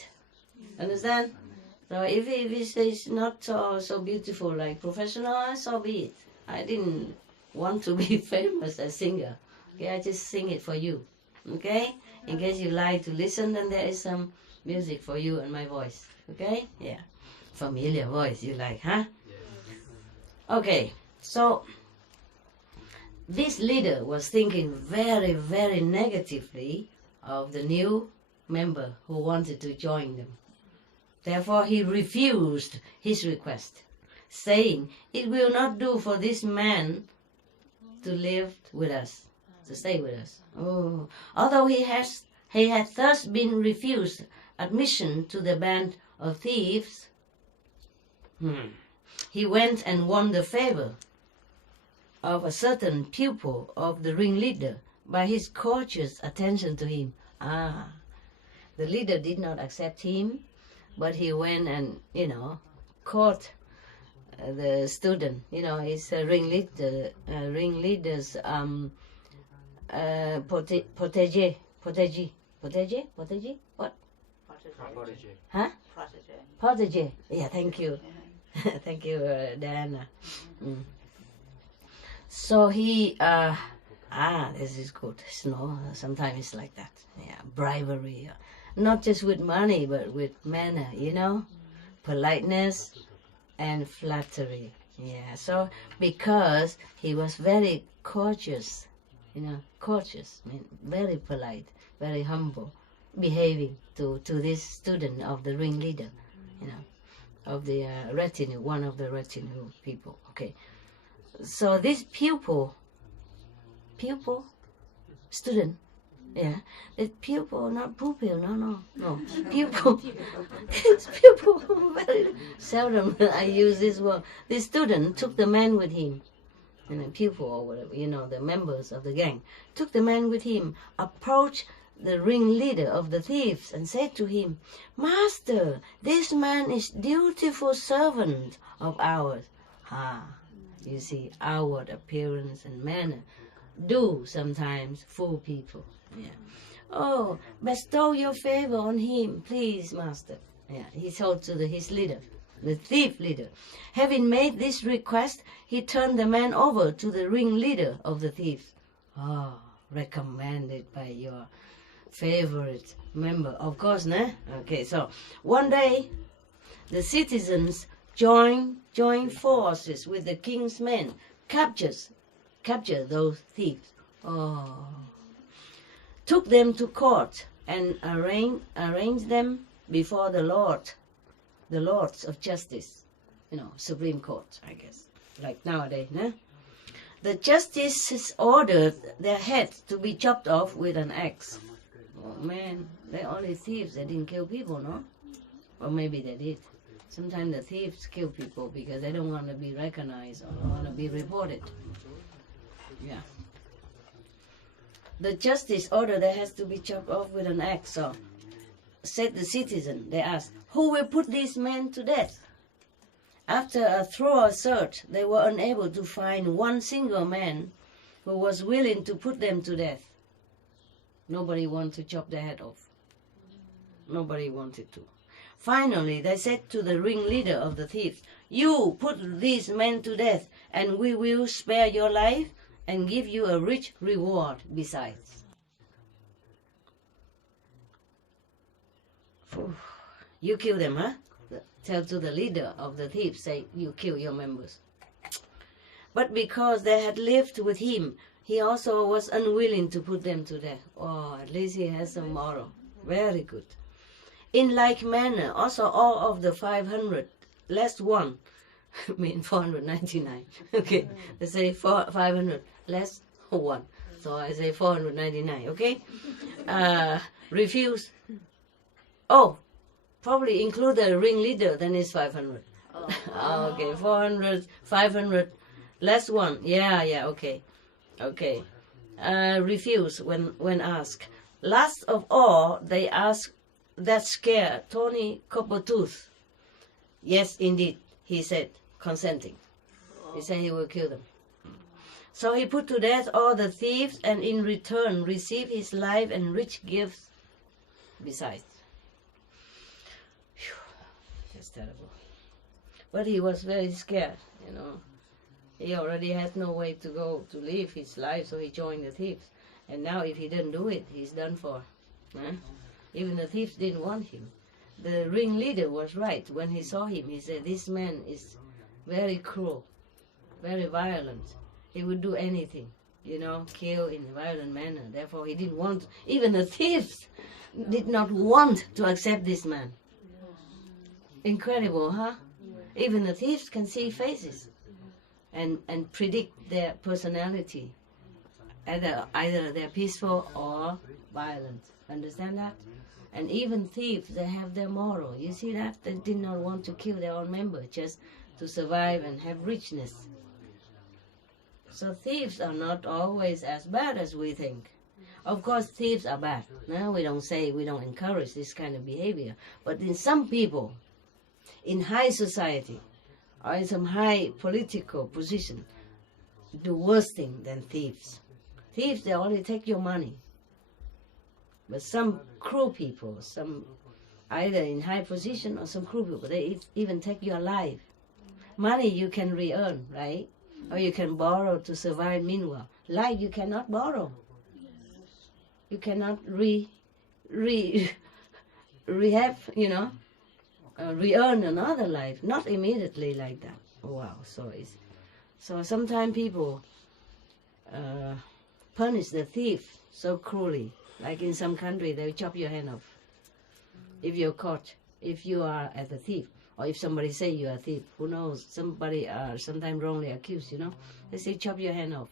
Understand? So if it's not so beautiful like professional, so be it. I didn't want to be famous as singer. Okay, I just sing it for you. Okay? In case you like to listen, then there is some music for you and my voice. Okay? Yeah. Familiar voice you like, huh? Okay, so this leader was thinking very, very negatively of the new member who wanted to join them. Therefore, he refused his request, saying, "It will not do for this man to live with us, to stay with us." Oh. Although he had thus been refused admission to the band of thieves, he went and won the favor of a certain pupil of the ringleader by his courteous attention to him. The leader did not accept him, but he went and, caught the student. He's a ringleader's protege. What? Protege. Huh? Protege. Yeah, thank you. Thank you, Diana. So he, this is good. Sometimes it's like that. Yeah, bribery. Not just with money, but with manner, politeness and flattery. Yeah, so because he was very courteous, very polite, very humble, behaving to this student of the ringleader, of the retinue, one of the retinue people. Okay, so this student, the pupil, not pupil, no, pupil. It's pupil. Very seldom I use this word. This student took the man with him and the people or whatever, the members of the gang, took the man with him, approached the ringleader of the thieves and said to him, "Master, this man is dutiful servant of ours." You see, outward appearance and manner do sometimes fool people. Yeah. "Oh, bestow your favor on him, please, master." Yeah, he told to his leader, the thief leader. Having made this request, he turned the man over to the ringleader of the thieves. Recommended by your favorite member, of course, nah? Okay, so one day, the citizens joined forces with the king's men, capture those thieves. Took them to court and arraigned them before the lords of justice, Supreme Court, I guess, like nowadays, nah? The justices ordered their heads to be chopped off with an axe. Oh man, they're only thieves. They didn't kill people, no? Or maybe they did. Sometimes the thieves kill people because they don't want to be recognized or don't want to be reported. Yeah. The justice ordered their heads to be chopped off with an axe. So, said the citizen, they asked, "Who will put these men to death?" After a thorough search, they were unable to find one single man who was willing to put them to death. Nobody wanted to chop their head off. Nobody wanted to. Finally, they said to the ringleader of the thieves, "You put these men to death, and we will spare your life and give you a rich reward besides." You kill them, huh? Tell to the leader of the thieves, say, "You kill your members." But because they had lived with him, he also was unwilling to put them to death. At least he has some moral. Very good. In like manner, also all of the 500, less one, I mean 499. Okay, let's say 500, less one. So I say 499, okay? Refuse. Probably include the ringleader, then it's 500. Okay, 400, 500, less one. Yeah, okay. Okay. Refuse when asked. Last of all, they asked that scared Tony Coppertooth. "Yes, indeed," he said, consenting. He said he will kill them. So he put to death all the thieves and in return received his life and rich gifts besides. That's terrible. But he was very scared, He already has no way to go to live his life, so he joined the thieves. And now if he didn't do it, he's done for. Even the thieves didn't want him. The ringleader was right. When he saw him, he said, "This man is very cruel, very violent. He would do anything, kill in a violent manner." Therefore, he didn't want, even the thieves did not want to accept this man. Incredible, huh? Even the thieves can see faces and predict their personality. Either they're peaceful or violent. Understand that? And even thieves, they have their moral. You see that? They did not want to kill their own member just to survive and have richness. So thieves are not always as bad as we think. Of course, thieves are bad. No, we don't encourage this kind of behavior. But in some people, in high society, or in some high political position, do worse thing than thieves. Thieves, they only take your money. But some cruel people, some either in high position or some cruel people, they even take your life. Money you can re-earn, right? Or you can borrow to survive meanwhile. Life you cannot borrow. You cannot rehab, re-earn another life. Not immediately like that. Wow, so sometimes people punish the thief so cruelly. Like in some country, they chop your hand off. If you're caught, if you are as a thief, or if somebody say you are a thief, who knows? Somebody are sometimes wrongly accused, They say chop your hand off.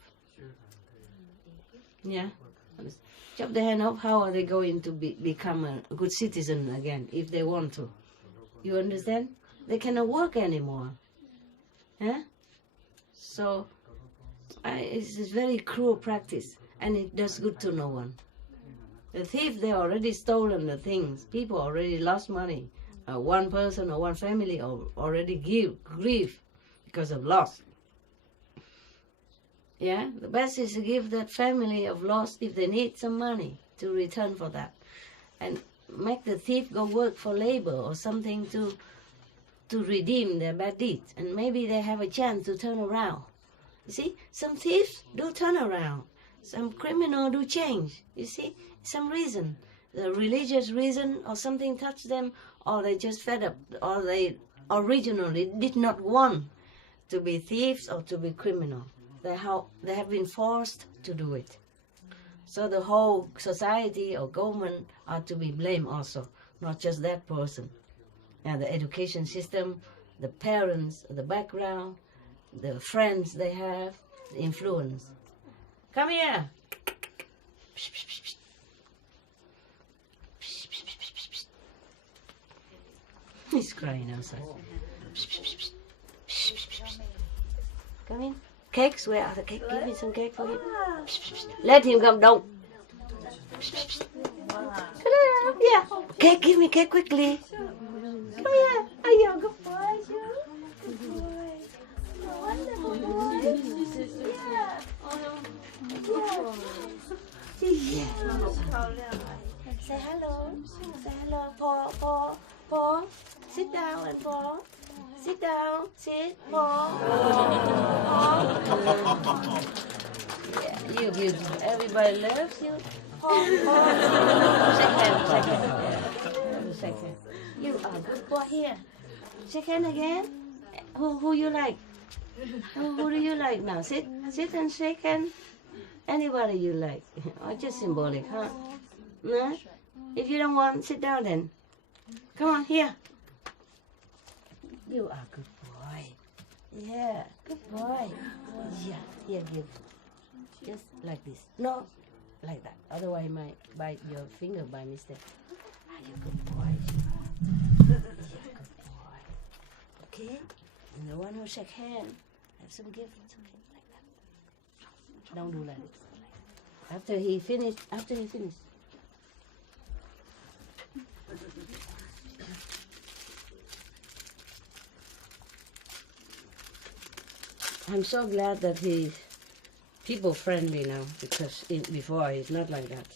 Yeah? Chop the hand off, how are they going to become a good citizen again, if they want to? You understand? They cannot work anymore. Yeah? So, it's a very cruel practice, and it does good to no one. The thief, they already stolen the things. People already lost money. One person or one family already grieve because of loss. Yeah, the best is to give that family of loss, if they need some money, to return for that. And make the thief go work for labor or something to redeem their bad deeds. And maybe they have a chance to turn around. You see, some thieves do turn around. Some criminals do change. You see, some reason. The religious reason or something touched them, or they just fed up, or they originally did not want to be thieves or to be criminal. They have been forced to do it. So the whole society or government are to be blamed also, not just that person. And the education system, the parents, the background, the friends they have, the influence. Come here. He's crying outside. Come in. Cakes, where are the cakes? Give me some cake for him. Let him come, don't. Yeah. Cake, give me cake quickly. Come here. Are you a good boy, Good boy. Wonderful boy. Yeah. Yeah. Say hello. Say hello. Paul. Sit down and Paul. Sit down. Sit. Paul. Yeah, you beautiful. Everybody loves you. Paul. Shake hand. Shake hand. You are a good boy here. Shake hand again. Who you like? Who do you like now? Sit and shake hand. Anybody you like. Or just symbolic, huh? No? If you don't want, sit down then. Come on, here. You are a good boy. Yeah, good boy. Yeah, here, give. Just like this. No, like that. Otherwise, I might bite your finger by mistake. Are you a good boy? Yeah, good boy. Okay? And the one who shake hand, have some gift. Okay, like that. Don't do like this. After he finished. I'm so glad that he's people friendly now, because before he's not like that.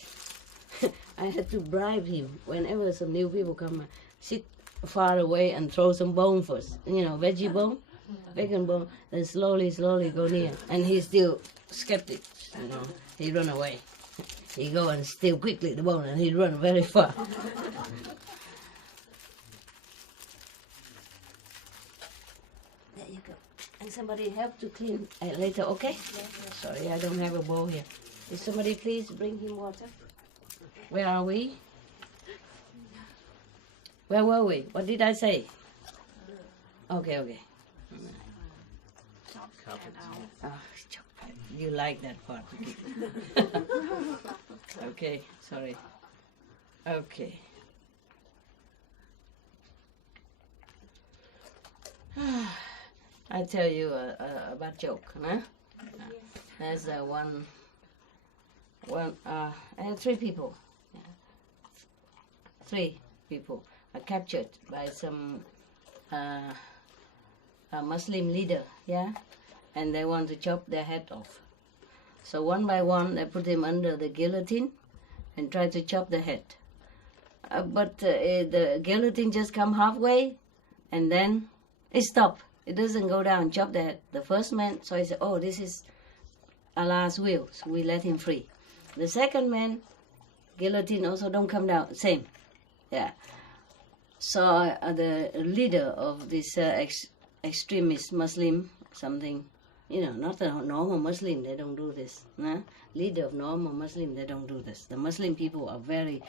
I had to bribe him whenever some new people come. Sit far away and throw some bone first, veggie bone, bacon bone, then slowly go near. And he's still skeptic, he run away. He go and steal quickly the bone, and he run very far. There you go. And somebody help to clean later, okay? Yes. Sorry, I don't have a bowl here. Will somebody please bring him water? Where are we? Where were we? What did I say? Okay. Oh, you like that part. Okay, sorry. Okay. I tell you a bad joke, huh? There's I had three people. Yeah. Three people are captured by some a Muslim leader, yeah? And they want to chop their head off. So one by one, they put him under the guillotine and try to chop the head. But the guillotine just come halfway, and then it stopped. It doesn't go down, chop the head. The first man, so he said, oh, this is Allah's will, so we let him free. The second man, guillotine also don't come down, same. Yeah. So the leader of this extremist Muslim, something, not a normal Muslim, they don't do this. Nah? Leader of normal Muslim, they don't do this. The Muslim people are very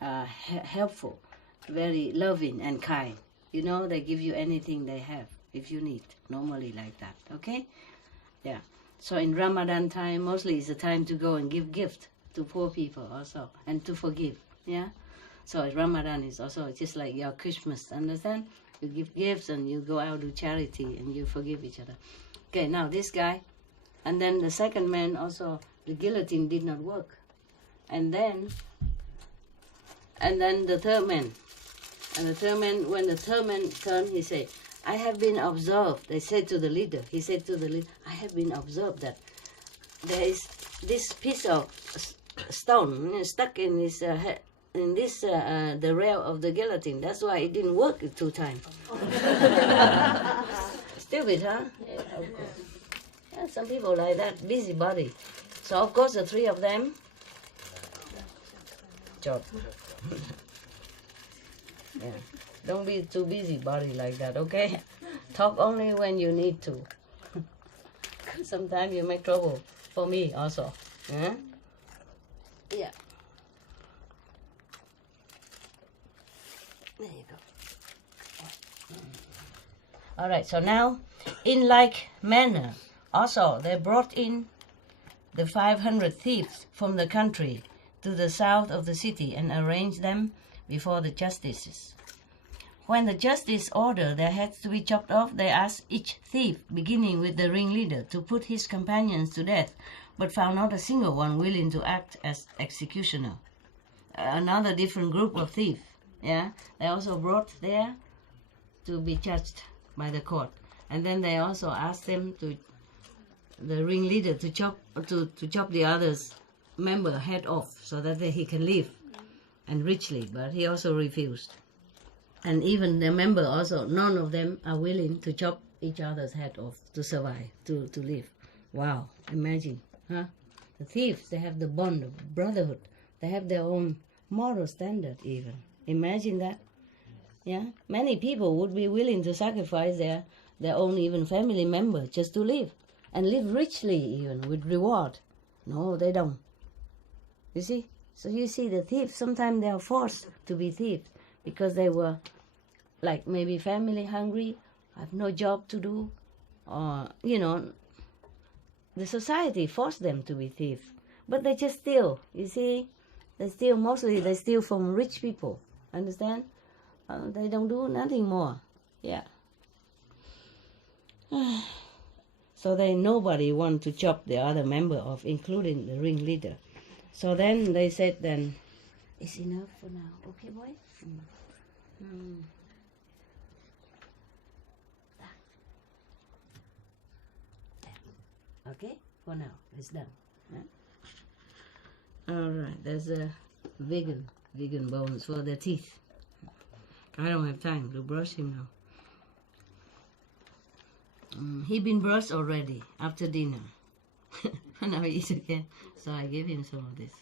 helpful, very loving and kind. They give you anything they have if you need, normally like that, okay? Yeah. So in Ramadan time, mostly it's a time to go and give gift to poor people also, and to forgive, yeah? So Ramadan is also just like your Christmas, understand? You give gifts and you go out to charity and you forgive each other. Okay, now this guy, And then the second man also, the guillotine did not work. And then the third man. And the third man, when the third man turned, he said, I have been observed. They said to the leader, he said to the leader, I have been observed that there is this piece of stone stuck in this the rail of the guillotine. That's why it didn't work 2 times. Stupid, huh? Yeah, of course. Yeah, some people like that, busybody. So of course the 3 of them job. Yeah. Don't be too busybody like that, okay? Talk only when you need to. Sometimes you make trouble for me also. Yeah. Yeah. There you go. All right, so now, in like manner, also they brought in the 500 thieves from the country to the south of the city and arranged them before the justices. When the justice ordered their heads to be chopped off, they asked each thief, beginning with the ringleader, to put his companions to death, but found not a single one willing to act as executioner. Another different group of thieves, yeah, they also brought there to be judged by the court. And then they also asked them to, the ringleader, to chop the other's member head off so that he can live, and richly, but he also refused. And even the member also, none of them are willing to chop each other's head off to survive, to live. Wow, imagine, huh? The thieves, they have the bond of brotherhood. They have their own moral standard even. Imagine that. Yeah, many people would be willing to sacrifice their own even family member just to live, and live richly even with reward. No, they don't. You see? So you see the thieves, sometimes they are forced to be thieves because they were like maybe family hungry, have no job to do, or, you know, the society forced them to be thieves. But they just steal, you see? They steal, mostly they steal from rich people, understand? They don't do nothing more, yeah. So nobody want to chop the other member off, including the ringleader. So then they said, then, it's enough for now, okay, boy? Okay, for now, it's done. Yeah? All right, there's a vegan bones for the teeth. I don't have time to brush him now. He been brushed already after dinner. Now he eats again, so I give him some of this.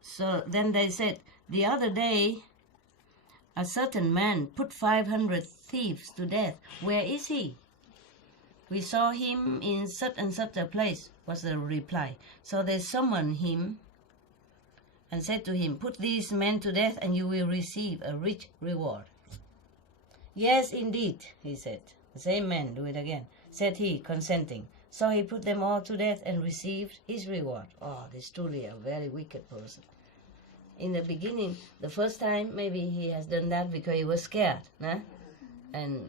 So then they said, the other day, a certain man put 500 thieves to death. Where is he? We saw him in such and such a place, was the reply. So they summoned him and said to him, put these men to death and you will receive a rich reward. Yes, indeed, he said. The same man, do it again, said he, consenting. So he put them all to death and received his reward. Oh, this is truly a very wicked person. In the beginning, the first time, maybe he has done that because he was scared. Nah? And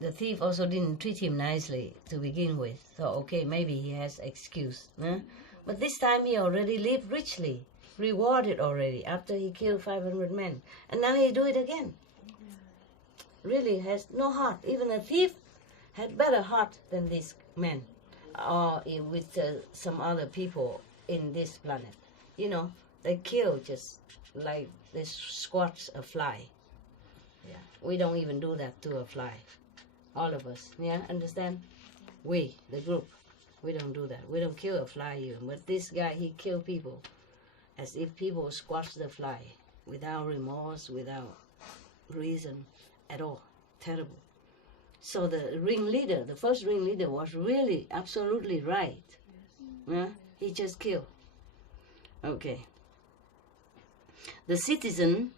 the thief also didn't treat him nicely to begin with. So, okay, maybe he has excuse. Nah? But this time he already lived richly, rewarded already, after he killed 500 men. And now he do it again. Really has no heart. Even a thief had better heart than this man, or with some other people in this planet. You know, they kill just like they squash a fly. Yeah, we don't even do that to a fly. All of us, yeah, understand? We, the group, we don't do that. We don't kill a fly even. But this guy, he killed people as if people squash the fly without remorse, without reason at all. Terrible. So the ringleader, the first ringleader, was really absolutely right. Yeah? He just killed. Okay. The citizen,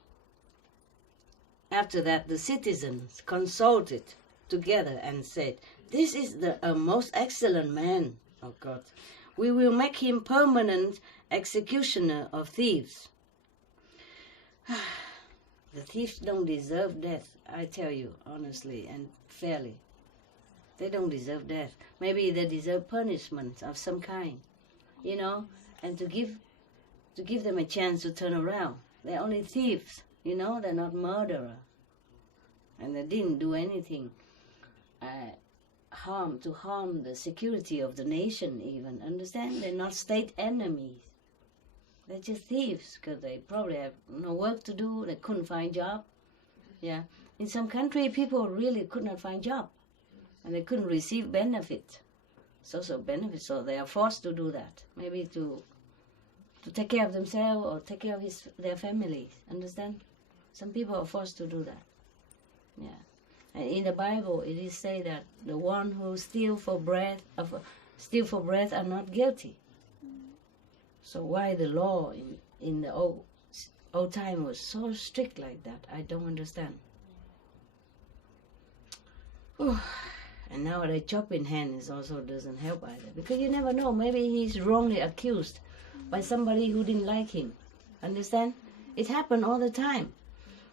after that, the citizens consulted together and said, this is a most excellent man, oh God. We will make him permanent executioner of thieves. The thieves don't deserve death, I tell you, honestly and fairly. They don't deserve death. Maybe they deserve punishment of some kind, you know, and to give them a chance to turn around. They're only thieves, you know, they're not murderers. And they didn't do anything to harm the security of the nation even, understand? They're not state enemies. They're just thieves because they probably have no work to do, they couldn't find job. Yeah. In some country, people really could not find job and they couldn't receive benefit, social benefits, so they are forced to do that, maybe to take care of themselves or take care of their families, understand? Some people are forced to do that. Yeah. And in the Bible, it is said that the one who steal for bread are not guilty. So why the law in the old time was so strict like that, I don't understand. Whew. And now the chopping hand also doesn't help either, because you never know, maybe he's wrongly accused by somebody who didn't like him. Understand? It happened all the time.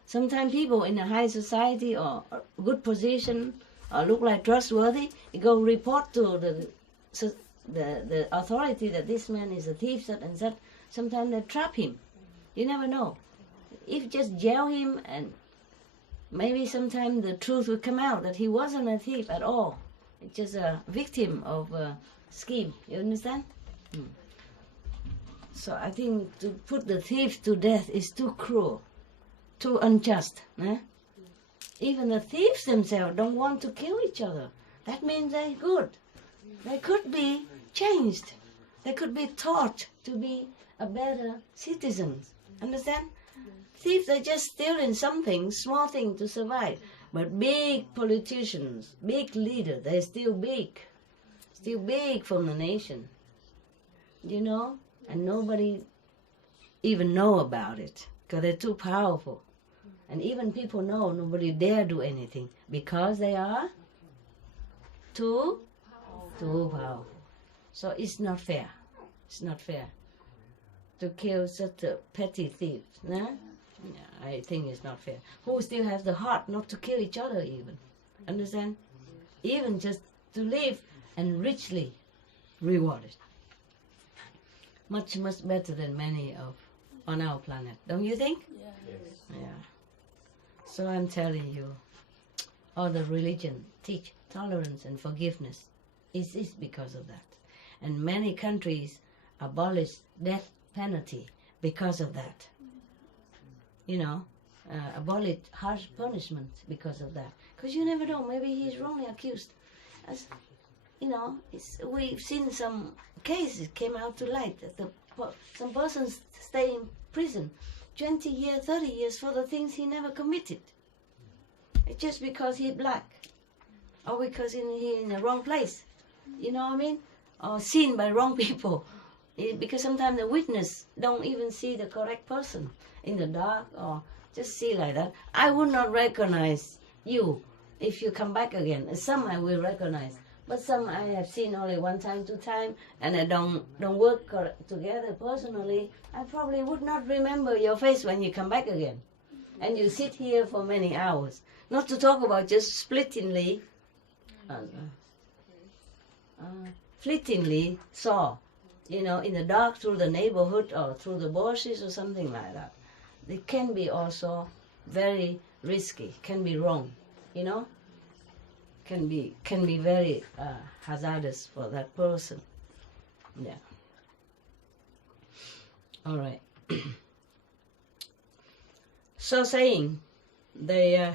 Sometimes people in a high society or a good position or look like trustworthy, you go report to the authority that this man is a thief, such and such. Sometimes they trap him. You never know. If you just jail him, and maybe sometime the truth will come out that he wasn't a thief at all. It's just a victim of a scheme. You understand? So I think to put the thief to death is too cruel, too unjust. Even the thieves themselves don't want to kill each other. That means they're good. They could be changed. They could be taught to be a better citizens. Understand? Thieves are just stealing something, small thing to survive. But big politicians, big leaders, they're still big from the nation. You know? And nobody even know about it because they're too powerful. And even people know nobody dare do anything because they are too powerful. So it's not fair. It's not fair to kill such a petty thief. Yeah, I think it's not fair. Who still has the heart not to kill each other even? Understand? Even just to live and richly rewarded. Much, much better than many on our planet. Don't you think? Yeah. So I'm telling you, all the religion teach tolerance and forgiveness. It's because of that. And many countries abolish death penalty because of that. You know, abolish harsh punishment because of that. Because you never know, maybe he's wrongly accused. As you know, we've seen some cases came out to light that some persons stay in prison 20 years, 30 years for the things he never committed. It's just because he's black or because he's in the wrong place. You know what I mean? Or seen by wrong people. Because sometimes the witness don't even see the correct person in the dark or just see like that. I would not recognize you if you come back again. Some I will recognize. But some I have seen only one time, two times, and I don't work together personally. I probably would not remember your face when you come back again. And you sit here for many hours. Not to talk about just fleetingly saw, you know, in the dark through the neighborhood or through the bushes or something like that. It can be also very risky, can be wrong, you know. Can be very hazardous for that person. Yeah. All right. So saying, they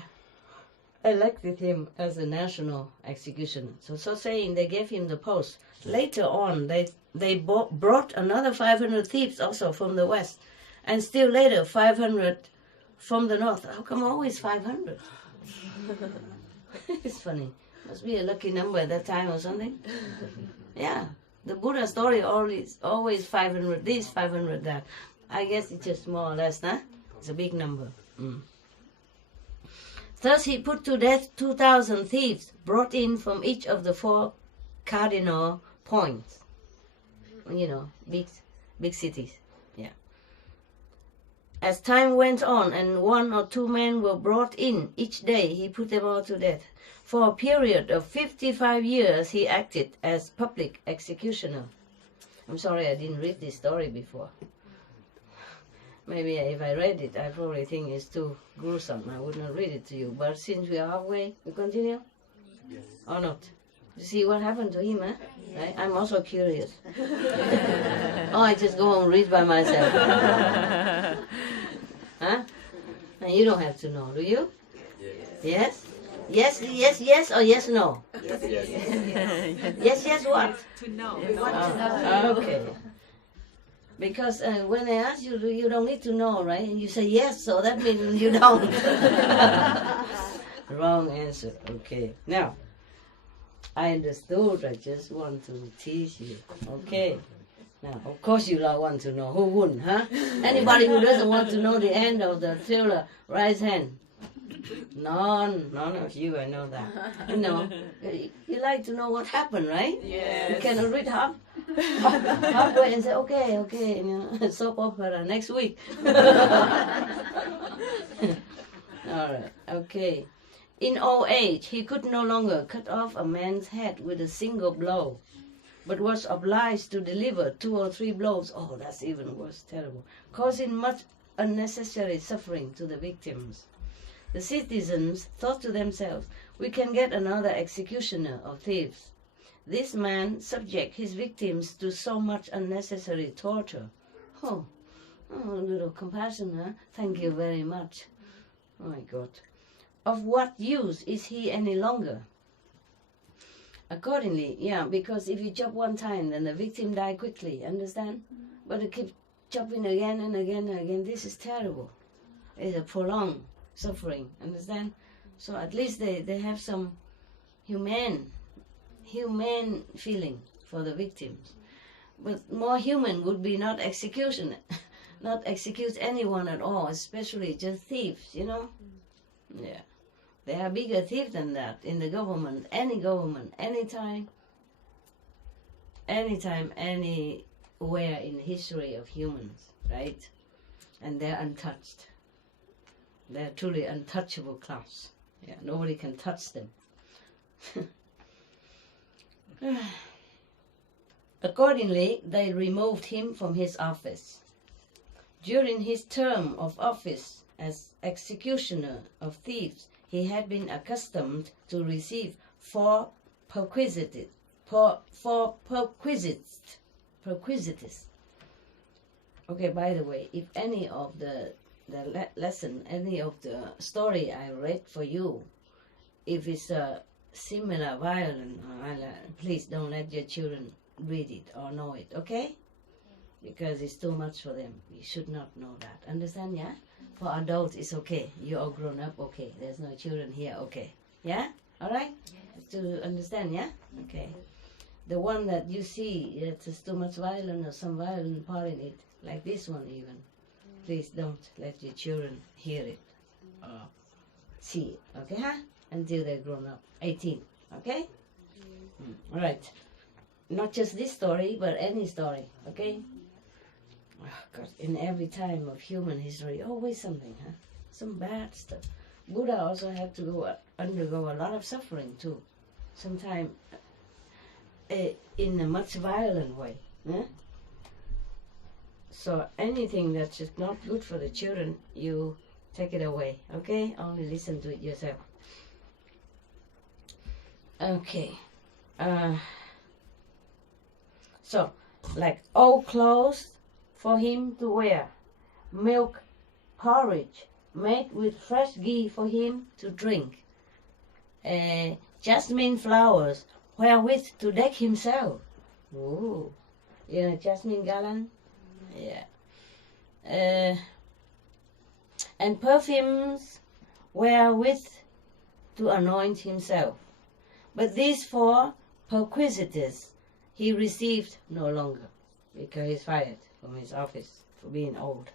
elected him as a national executioner. So saying, they gave him the post. Later on, they brought another 500 thieves also from the west, and still later 500 from the north. How come always 500? It's funny. Must be a lucky number at that time or something. Yeah. The Buddha story always 500 this, 500 that. I guess it's just more or less, huh? It's a big number. Thus he put to death 2,000 thieves brought in from each of the 4 cardinal points. You know, big cities. Yeah. As time went on and 1 or 2 men were brought in each day, he put them all to death. For a period of 55 years, he acted as public executioner. I'm sorry I didn't read this story before. Maybe if I read it, I probably think it's too gruesome. I would not read it to you. But since we are halfway, we continue? Yes. Or not? You see what happened to him, eh? Right? I'm also curious. Oh, I just go and read by myself. Huh? And you don't have to know, do you? Yes? Yes, yes, yes, or yes, no? Yes, yes. Yes, yes, what? To know. Okay. Because when I ask you, you don't need to know, right? And you say yes, so that means you don't. Wrong answer. Okay. Now, I understood. I just want to tease you. Okay. Now, of course you don't want to know. Who wouldn't, huh? Anybody who doesn't want to know the end of the thriller, raise hand. None of you, I know that. You know, you like to know what happened, right? Yes. You cannot read halfway and say, okay, you know, soap opera next week. All right, okay. In old age, he could no longer cut off a man's head with a single blow, but was obliged to deliver 2 or 3 blows. Oh, that's even worse, terrible, causing much unnecessary suffering to the victims. The citizens thought to themselves, we can get another executioner of thieves. This man subject his victims to so much unnecessary torture. Oh, a little compassion, huh? Thank you very much. Oh my God. Of what use is he any longer? Accordingly, yeah, because if you chop one time, then the victim die quickly, understand? But to keep chopping again and again and again, this is terrible. It's a prolonged suffering, understand? So at least they have some humane feeling for the victims. But more human would be not execution, not execute anyone at all, especially just thieves, you know? Yeah. There are bigger thieves than that in the government, anytime, anywhere in the history of humans, right? And they're untouched. They're truly untouchable class. Yeah, nobody can touch them. Accordingly, they removed him from his office. During his term of office as executioner of thieves, he had been accustomed to receive 4 perquisites. Okay, by the way, if any of the lesson, any of the story I read for you, if it's a similar violent, please don't let your children read it or know it, okay? Because it's too much for them. You should not know that. Understand, yeah? For adults, it's okay. You're all grown up, okay. There's no children here, okay. Yeah? All right? To understand, yeah? Okay. The one that you see, it's too much violence or some violent part in it, like this one even. Please don't let your children hear it or see it, okay, huh? Until they're grown up, 18, okay? All right. Not just this story, but any story, okay? Oh, God, in every time of human history, always something, huh? Some bad stuff. Buddha also had to undergo a lot of suffering too. Sometimes in a much violent way. Huh? So anything that's just not good for the children, you take it away, okay? Only listen to it yourself. Okay. So, like old clothes for him to wear, milk porridge made with fresh ghee for him to drink, jasmine flowers wherewith to deck himself. Ooh, you know jasmine garland? Yeah. And perfumes wherewith to anoint himself. But these 4 perquisites he received no longer, because he's fired from his office for being old.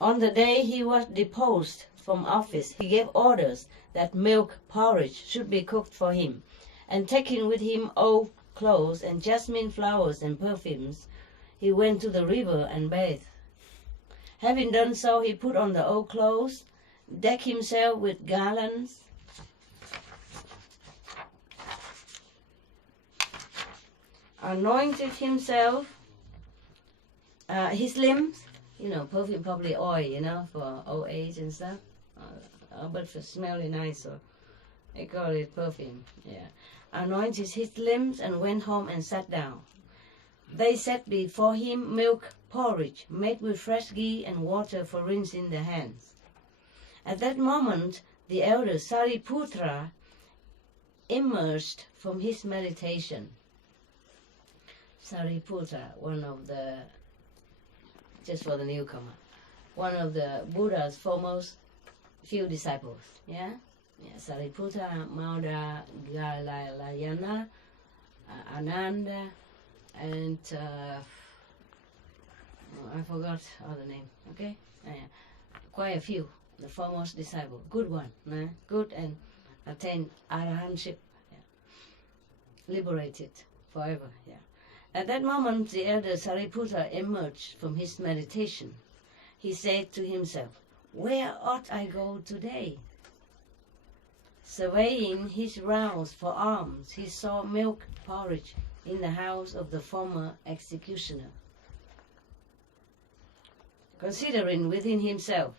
On the day he was deposed from office, he gave orders that milk porridge should be cooked for him, and taking with him old clothes and jasmine flowers and perfumes, he went to the river and bathed. Having done so, he put on the old clothes, decked himself with garlands, anointed himself, his limbs, perfume, probably oil, for old age and stuff. But for smelling nice, so they call it perfume. Yeah. Anointed his limbs and went home and sat down. They set before him milk porridge made with fresh ghee and water for rinsing the hands. At that moment, the elder Sariputra emerged from his meditation. Sariputra, one of the, just for the newcomer, one of the Buddha's foremost few disciples. Yeah? Sariputra, Mauda, Galayana, Ananda, and I forgot other name. Okay? Quite a few. The foremost disciple. Good one. Good and attained arahantship. Yeah. Liberated forever. Yeah. At that moment, the elder Sariputra emerged from his meditation. He said to himself, "Where ought I go today?" Surveying his rounds for alms, he saw milk porridge in the house of the former executioner. Considering within himself,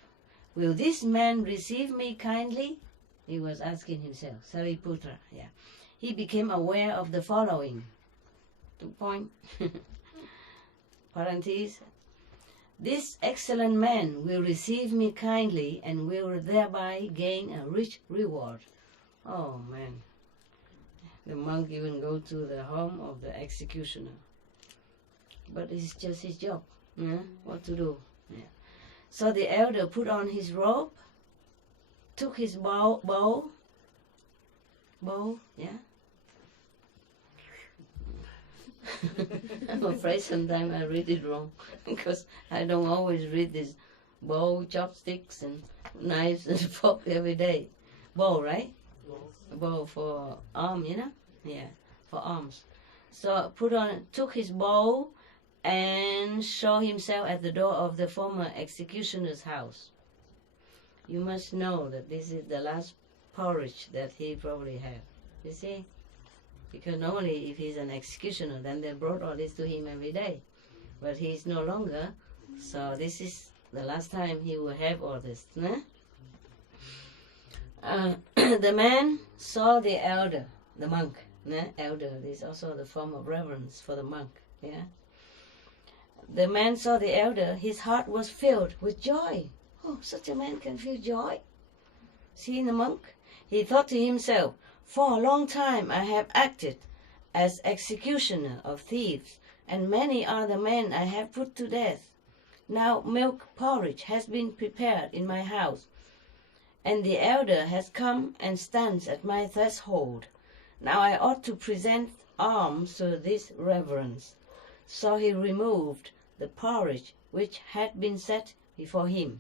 "Will this man receive me kindly?" he was asking himself, Sariputra. Yeah. He became aware of the following. 2 point. Parentheses. "This excellent man will receive me kindly and will thereby gain a rich reward." Oh man. The monk even go to the home of the executioner. But it's just his job. Yeah? What to do? Yeah. So the elder put on his robe, took his bow, yeah? I'm afraid sometimes I read it wrong because I don't always read this bowl, chopsticks and knives and fork every day. Bowl, right? Bowl for arm, Yeah, for arms. So took his bow and showed himself at the door of the former executioner's house. You must know that this is the last porridge that he probably had. You see? Because normally if he's an executioner, then they brought all this to him every day. But he's no longer, so this is the last time he will have all this. The man saw the elder, the monk. Elder is also the form of reverence for the monk. Yeah. The man saw the elder. His heart was filled with joy. Oh, such a man can feel joy. Seeing the monk, he thought to himself, "For a long time I have acted as executioner of thieves, and many are the men I have put to death. Now milk porridge has been prepared in my house, and the elder has come and stands at my threshold. Now I ought to present alms to this reverence." So he removed the porridge which had been set before him.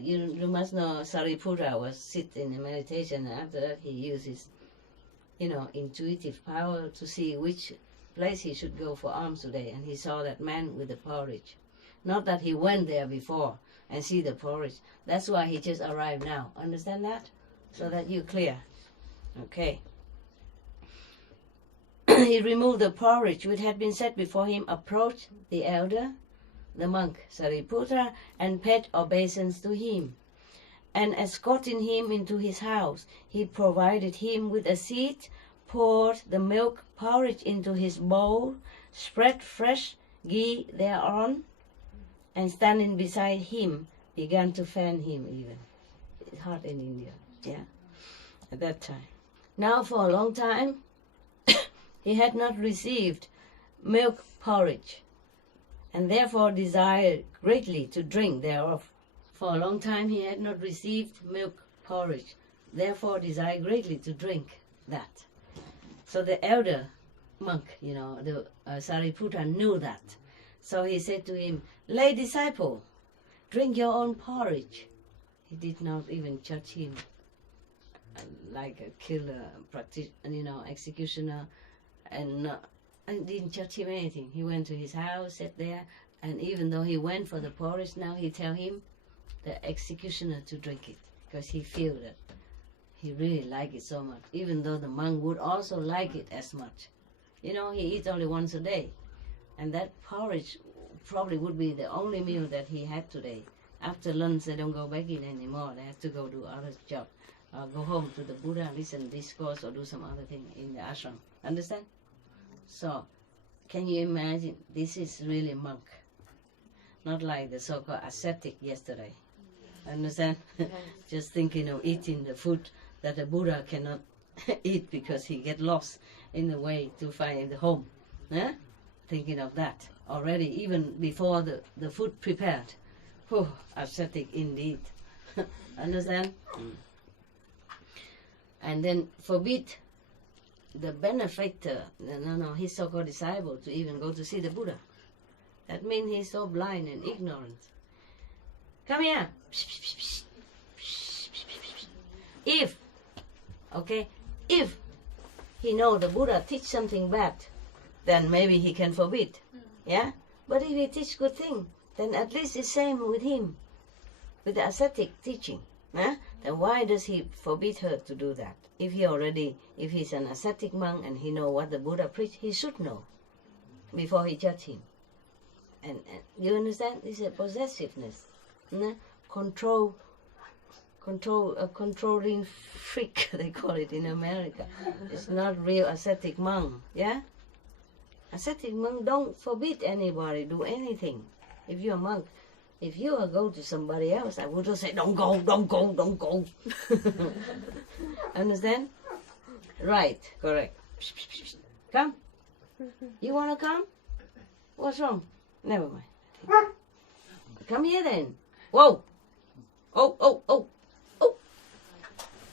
You must know Sariputra was sitting in meditation, and after that he used his, intuitive power to see which place he should go for alms today, and he saw that man with the porridge. Not that he went there before and see the porridge. That's why he just arrived now. Understand that? So that you're clear. Okay. He removed the porridge which had been set before him, approached the elder, the monk Sariputra, and paid obeisance to him. And escorting him into his house, he provided him with a seat, poured the milk porridge into his bowl, spread fresh ghee thereon, and standing beside him, began to fan him even. It's hot in India, yeah, at that time. Now for a long time, he had not received milk porridge, and therefore desired greatly to drink thereof. For a long time he had not received milk porridge, therefore desired greatly to drink that. So the elder monk, the Sariputra knew that. So he said to him, "Lay disciple, drink your own porridge." He did not even judge him like a killer, executioner, and didn't judge him anything. He went to his house, sat there, And even though he went for the porridge, now he tell him, the executioner, to drink it, because he feel that he really like it so much, even though the monk would also like it as much. You know, he eats only once a day, and that porridge probably would be the only meal that he had today. After lunch, they don't go back in anymore. They have to go do other job, go home to the Buddha, listen discourse, or do some other thing in the ashram. Understand? So, can you imagine? This is really monk, not like the so-called ascetic yesterday. Understand? Just thinking of eating the food that the Buddha cannot eat because he get lost in the way to find the home. Eh? Thinking of that already, even before the food prepared. Oh, ascetic indeed. Understand? And then forbid the benefactor, his so-called disciple, to even go to see the Buddha. That means he's so blind and ignorant. Come here. If he know the Buddha teach something bad, then maybe he can forbid. Yeah? But if he teach good thing, then at least it's same with him, with the ascetic teaching. Then why does he forbid her to do that? If he's an ascetic monk and he know what the Buddha preached, he should know before he judge him. And you understand? This is a possessiveness. Controlling freak, they call it in America. It's not real ascetic monk, yeah? Ascetic monk don't forbid anybody do anything. If you're a monk, if you go to somebody else, I would just say, don't go, don't go, don't go. Understand? Right, correct. Come. You want to come? What's wrong? Never mind. Come here then. Whoa. Oh, oh, oh. Oh.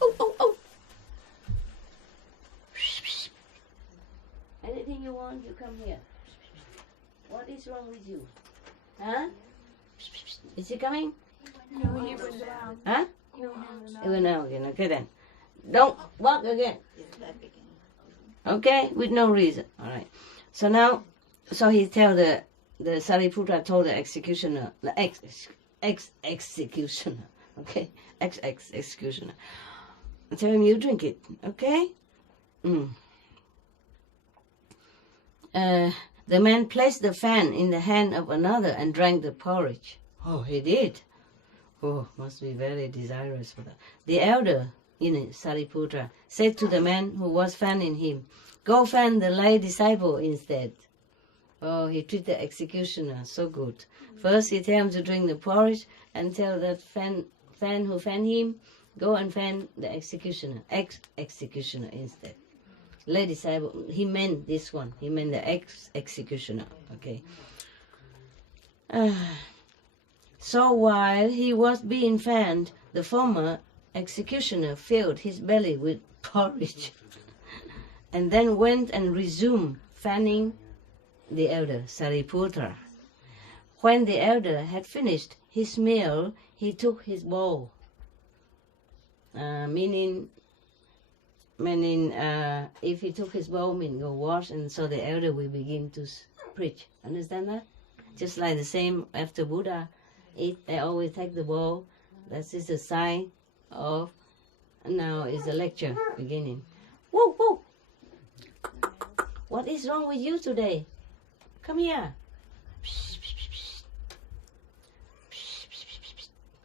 Oh, oh, oh. Anything you want, you come here. What is wrong with you? Huh? Is he coming? No, he went down. Huh? He went out again. Okay then. Don't walk again. Okay? With no reason. Alright. So now, he tell the Sariputta told the executioner, the ex-executioner, okay? Ex-executioner. Tell him you drink it, okay? The man placed the fan in the hand of another and drank the porridge. Oh, he did. Oh, must be very desirous for that. The elder, Sariputta, said to the man who was fanning him, go fan the lay disciple instead. Oh, he treated the executioner so good. First he tell him to drink the porridge and tell that fan who fan him, go and fan the executioner, ex-executioner instead. Lay disciple, he meant this one. He meant the ex-executioner, okay. So while he was being fanned, the former executioner filled his belly with porridge and then went and resumed fanning the elder, Sariputta. When the elder had finished his meal, he took his bowl, meaning if he took his bowl, meaning go wash, and so the elder will begin to preach. Understand that? Just like the same after Buddha eat, they always take the bowl. That is a sign of, now is the lecture beginning. Whoa, whoa! What is wrong with you today? Come here.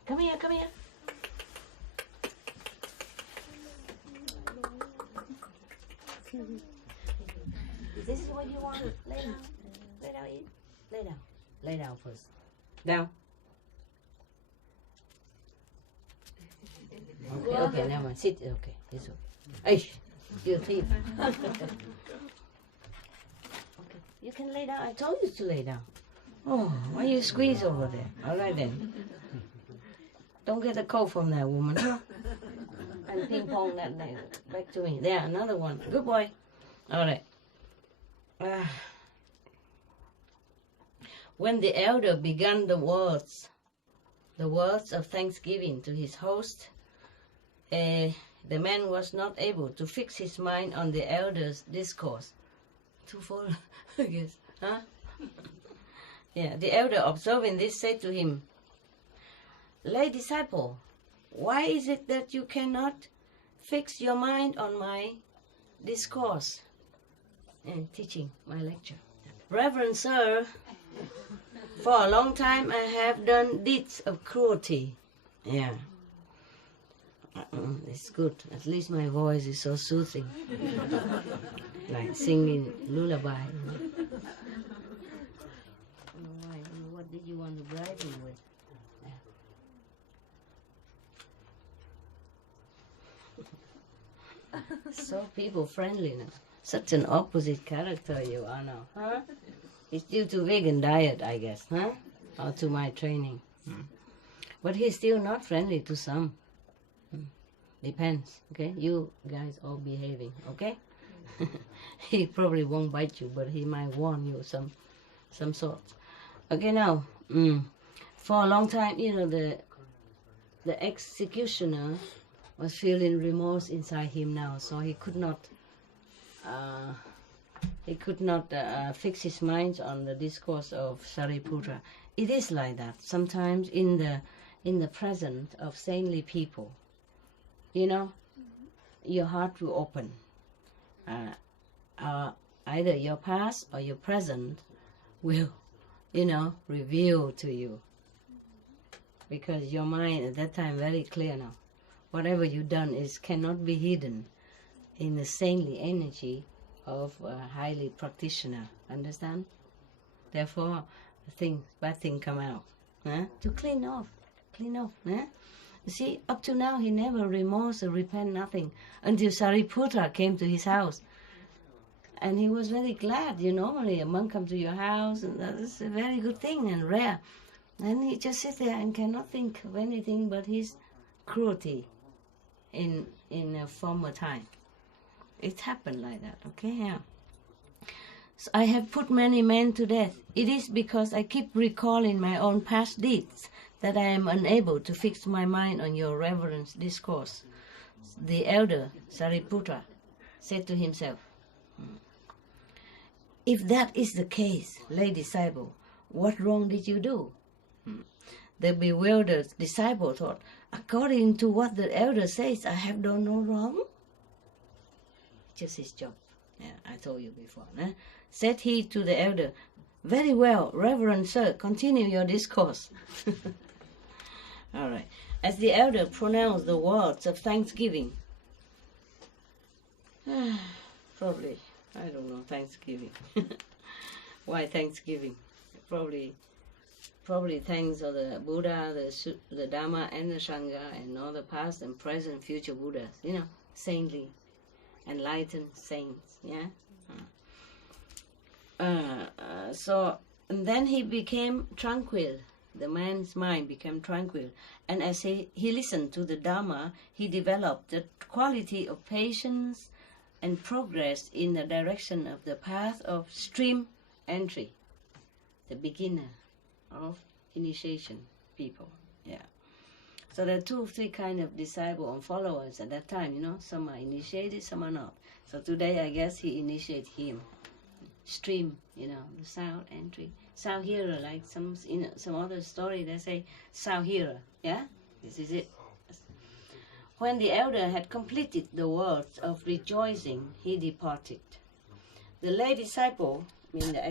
Come here, come here. This is what you want. Lay down. Lay down, eat. Lay down. Lay down first. Down. Okay, okay, never mind. Sit. Okay, it's okay. Hey, your teeth. Okay, you can lay down. I told you to lay down. Oh, why you squeeze over there? All right then. Don't get a cold from that woman. And ping pong that back to me. There, another one. Good boy. All right. When the elder began the words of thanksgiving to his host, the man was not able to fix his mind on the elder's discourse. Too full, I guess. Huh? Yeah, the elder observing this said to him, "Lay disciple, why is it that you cannot fix your mind on my discourse and teaching my lecture?" "Reverend sir, for a long time I have done deeds of cruelty." Yeah. It's good. At least my voice is so soothing. Like singing lullaby. What did you want to bribe me with? So people friendly now. Such an opposite character you are now, huh? It's due to vegan diet, I guess, huh? Or to my training. But he's still not friendly to some. Depends, okay? You guys all behaving, okay? He probably won't bite you, but he might warn you some sort. Okay, now, for a long time, the executioner was feeling remorse inside him now, so he could not fix his mind on the discourse of Sariputra. It is like that sometimes in the presence of saintly people. Your heart will open. Either your past or your present will, reveal to you. Because your mind at that time very clear now. Whatever you've done cannot be hidden in the saintly energy of a highly practitioner. Understand? Therefore, bad thing come out. To clean off. You see, up to now he never remorse or repent, nothing, until Sariputra came to his house. And he was very glad. Normally a monk comes to your house, and that is a very good thing and rare. And he just sits there and cannot think of anything but his cruelty in a former time. It happened like that, okay? Yeah. So I have put many men to death. It is because I keep recalling my own past deeds that I am unable to fix my mind on your reverence discourse. The elder Sariputra said to himself, "If that is the case, lay disciple, what wrong did you do?" The bewildered disciple thought, "According to what the elder says, I have done no wrong." Just his job. Yeah, I told you before. Said he to the elder, "Very well, Reverend Sir, continue your discourse." All right. As the elder pronounced the words of thanksgiving, probably, I don't know, thanksgiving. Why thanksgiving? Probably thanks to the Buddha, the Dharma, and the Sangha, and all the past and present, future Buddhas. Saintly, enlightened saints. Yeah. And then he became tranquil. The man's mind became tranquil, and as he listened to the Dharma, he developed the quality of patience and progressed in the direction of the path of stream entry, the beginner of initiation people. Yeah. So there are 2 or 3 kind of disciples and followers at that time. Some are initiated, some are not. So today, I guess he initiated him. Stream, the sound entry. Sound hearer, like some other story, they say sound hearer. Yeah? This is it. When the elder had completed the words of rejoicing, he departed. The lay disciple, the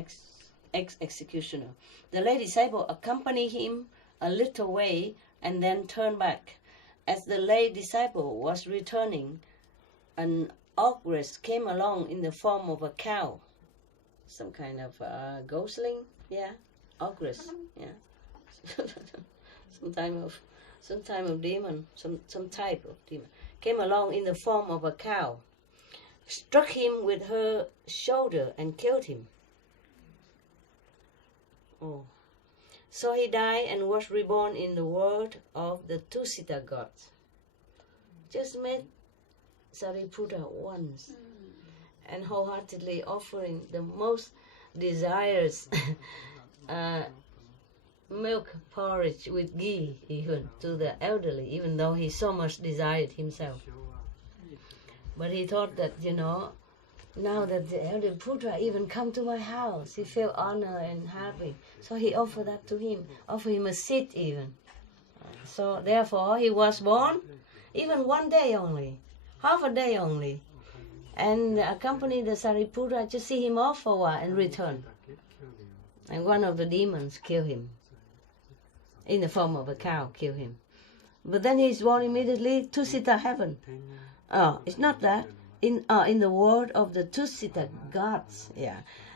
ex-executioner, the lay disciple accompanied him a little way and then turned back. As the lay disciple was returning, an ogress came along in the form of a cow. Some kind of ghostling, yeah, ogress, yeah. some type of demon, some type of demon came along in the form of a cow, struck him with her shoulder and killed him. Oh, so he died and was reborn in the world of the Tusita gods. Just met Sariputra once. And wholeheartedly offering the most desires milk porridge with ghee even to the elderly, even though he so much desired himself. But he thought that, now that the elder Putra even come to my house, he felt honor and happy. So he offered that to him, offered him a seat even. So therefore he was born even 1 day only, half a day only, and accompanied the Sariputta to see him off for a while and return. And one of the demons killed him, in the form of a cow, killed him. But then he's born immediately to Sita heaven. It's not that. In the world of the Tusita gods,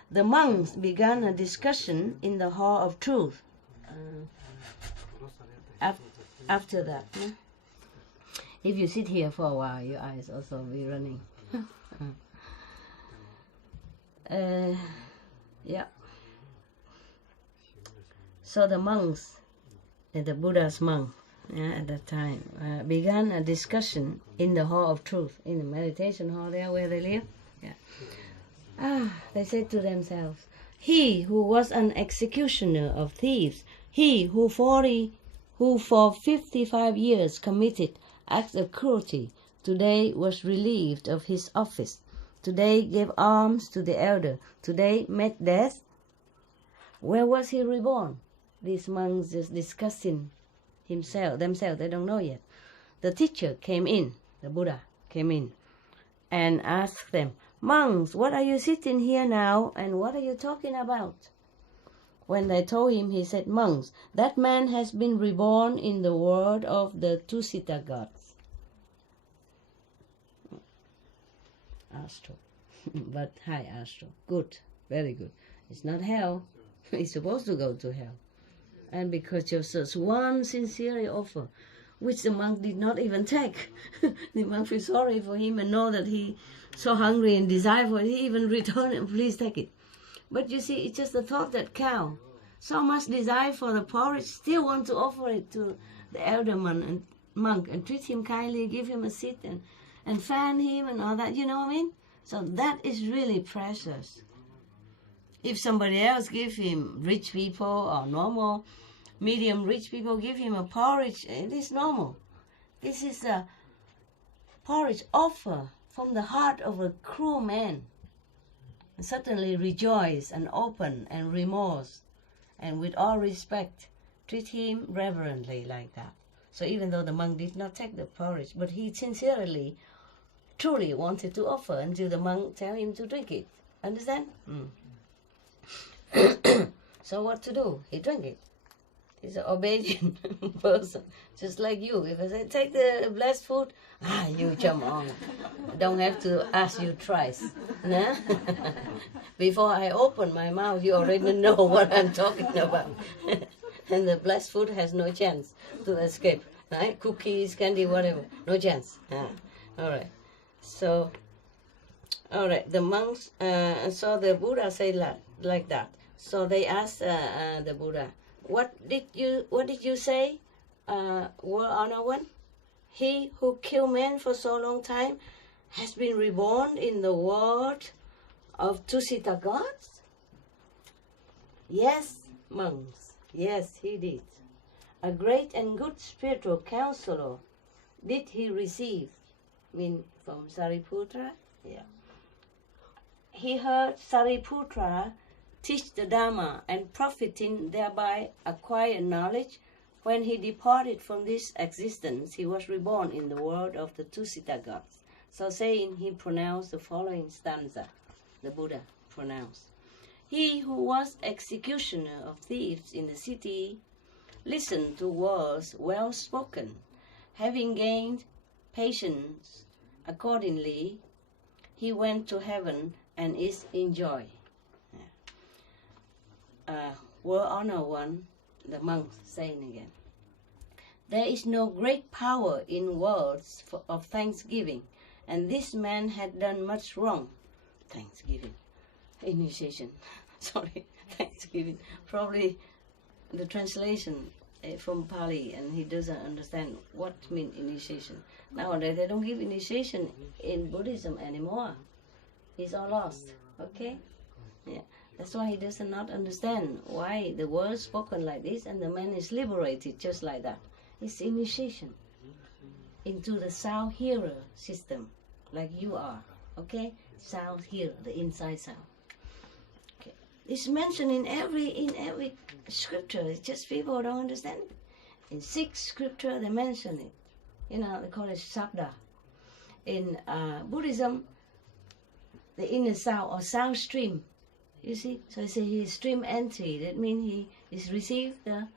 the monks began a discussion in the hall of truth. After that, if you sit here for a while, your eyes also will be running. So the monks, the Buddha's monk, at that time, began a discussion in the hall of truth, in the meditation hall there where they live. They said to themselves, he who was an executioner of thieves, he who for 55 years committed acts of cruelty, today was relieved of his office, today gave alms to the elder, today met death. Where was he reborn? These monks just discussing themselves, they don't know yet. The teacher came in, the Buddha came in, and asked them, monks, what are you sitting here now, and what are you talking about? When they told him, he said, monks, that man has been reborn in the world of the Tusita gods. Astro. But hi, Astro. Good, very good. It's not hell. He's supposed to go to hell. And because of such one sincere offer, which the monk did not even take, the monk feels sorry for him and know that he so hungry and desire for it, he even returned and please take it. But you see, it's just the thought that cow, so much desire for the porridge, still want to offer it to the elder monk and treat him kindly, give him a seat and fan him and all that, you know what I mean? So that is really precious. If somebody else give him, rich people or normal, medium rich people give him a porridge, it is normal. This is a porridge offer from the heart of a cruel man. And certainly rejoice and open and remorse and with all respect treat him reverently like that. So even though the monk did not take the porridge, but he sincerely, truly wanted to offer until the monk tell him to drink it. Understand? So what to do? He drank it. He's an obedient person, just like you. If I say, take the blessed food, you jump on. I don't have to ask you twice. Nah? Before I open my mouth, you already know what I'm talking about. And the blessed food has no chance to escape. Right? Cookies, candy, whatever. No chance. All right. So, all right. The monks, so the Buddha said like that. So they asked the Buddha, what did you say, World Honor One? He who killed men for so long time has been reborn in the world of Tusita gods? Yes, monks. Yes, he did. A great and good spiritual counselor did he receive, from Sariputta? Yeah. He heard Sariputta teach the Dhamma and profiting thereby acquired knowledge. When he departed from this existence, he was reborn in the world of the Tusita gods. So saying, he pronounced the following stanza, the Buddha pronounced. He who was executioner of thieves in the city listened to words well spoken, having gained patience. Accordingly, he went to heaven and is in joy. World Honor One, the monk saying again, there is no great power in words of thanksgiving, and this man had done much wrong. Thanksgiving, initiation, sorry, thanksgiving. Probably the translation from Pali, and he doesn't understand what means initiation. Nowadays they don't give initiation in Buddhism anymore. It's all lost, okay? Yeah. That's why he does not understand why the word spoken like this and the man is liberated just like that. It's initiation into the sound hearer system, like you are. Okay, sound here, the inside sound. Okay, it's mentioned in every scripture. It's just people don't understand it. In 6 scripture they mention it. You know, they call it sabda. In Buddhism, the inner sound or sound stream. You see, so he say he is stream entry. That means he is received the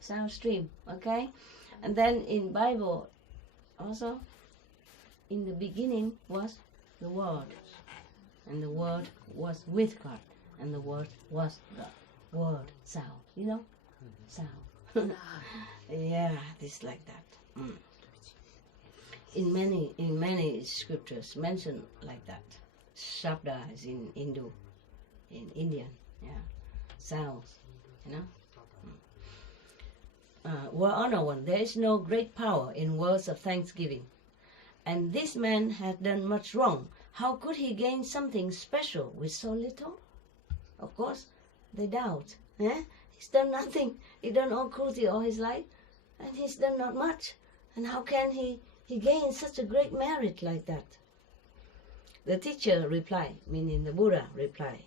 sound stream. Okay, and then in Bible also, in the beginning was the Word, and the Word was with God, and the Word was the Word sound. You know, sound. Yeah, this like that. In many scriptures mentioned like that. Shabda is in Hindu, in Indian. Yeah, sounds. You know. Well, honor one. There is no great power in words of thanksgiving. And this man had done much wrong. How could he gain something special with so little? Of course, they doubt. He's done nothing. He done all cruelty all his life, and he's done not much. And how can he gain such a great merit like that? The teacher replied, meaning the Buddha replied,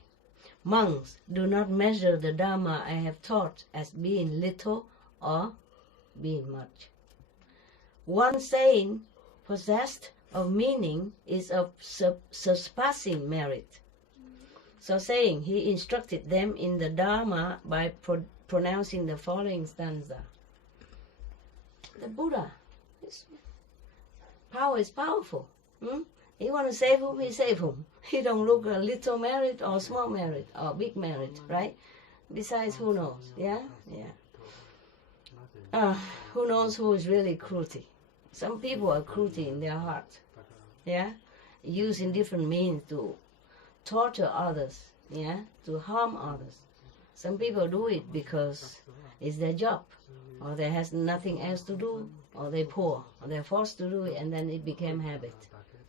monks, do not measure the Dharma I have taught as being little or being much. One saying possessed of meaning is of surpassing merit. So saying, he instructed them in the Dharma by pronouncing the following stanza. The Buddha, power is powerful. He want to save whom, he save whom. He don't look a little merit or small merit or big merit, right? Besides, who knows? Yeah. Who knows who is really cruelty? Some people are cruelty in their heart. Yeah, using different means to torture others. Yeah, to harm others. Some people do it because it's their job, or they has nothing else to do, or they're poor, or they're forced to do it, and then it became habit,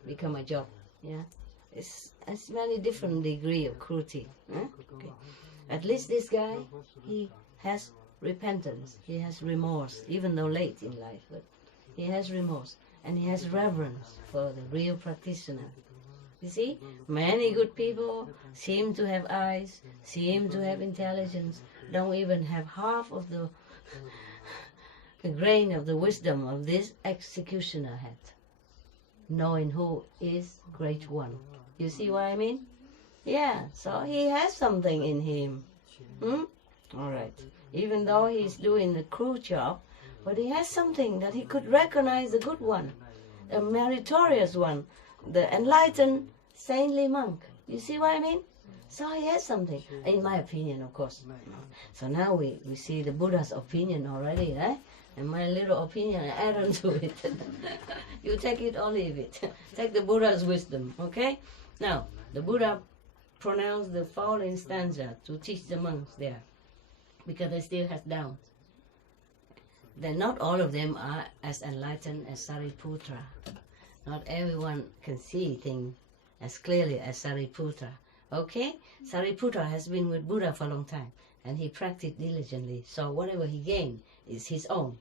become a job. Yeah, it's many different degree of cruelty. Okay. At least this guy, he has repentance, he has remorse, even though late in life, but he has remorse, and he has reverence for the real practitioner. You see, many good people seem to have eyes, seem to have intelligence, don't even have half of the grain of the wisdom of this executioner had, knowing who is great one. You see what I mean? Yeah, so he has something in him. All right. Even though he's doing the cruel job, but he has something that he could recognize the good one, a meritorious one, the enlightened, saintly monk. You see what I mean? So he has something, in my opinion, of course. So now we see the Buddha's opinion already, right? And my little opinion, I add on to it. You take it or leave it. Take the Buddha's wisdom, okay? Now, the Buddha pronounced the following stanza to teach the monks there, because they still have doubts. Then not all of them are as enlightened as Sariputra. Not everyone can see things as clearly as Sariputra. Okay? Sariputra has been with Buddha for a long time, and he practiced diligently. So whatever he gained is his own.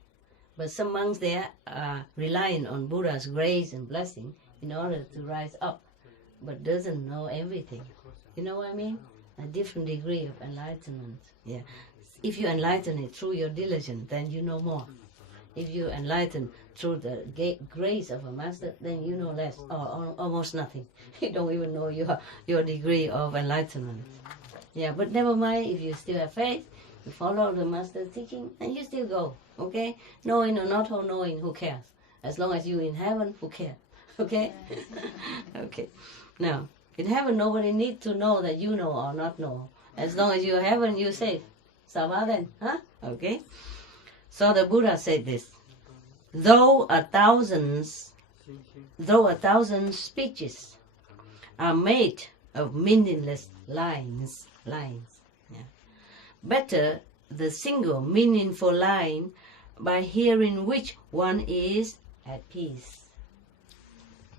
But some monks there are relying on Buddha's grace and blessing in order to rise up, but doesn't know everything. You know what I mean? A different degree of enlightenment. Yeah. If you enlighten it through your diligence, then you know more. If you enlighten through the grace of a master, then you know less, or almost nothing. You don't even know your degree of enlightenment. Yeah, but never mind, if you still have faith, you follow the master's teaching, and you still go, okay? Knowing or not knowing, who cares? As long as you're in heaven, who cares? Okay? Okay. Now, in heaven, nobody needs to know that you know or not know. As long as you're in heaven, you're safe. Savadan, huh? Okay. So the Buddha said this: though a thousand speeches are made of meaningless lines. Yeah. Better the single meaningful line, by hearing which one is at peace.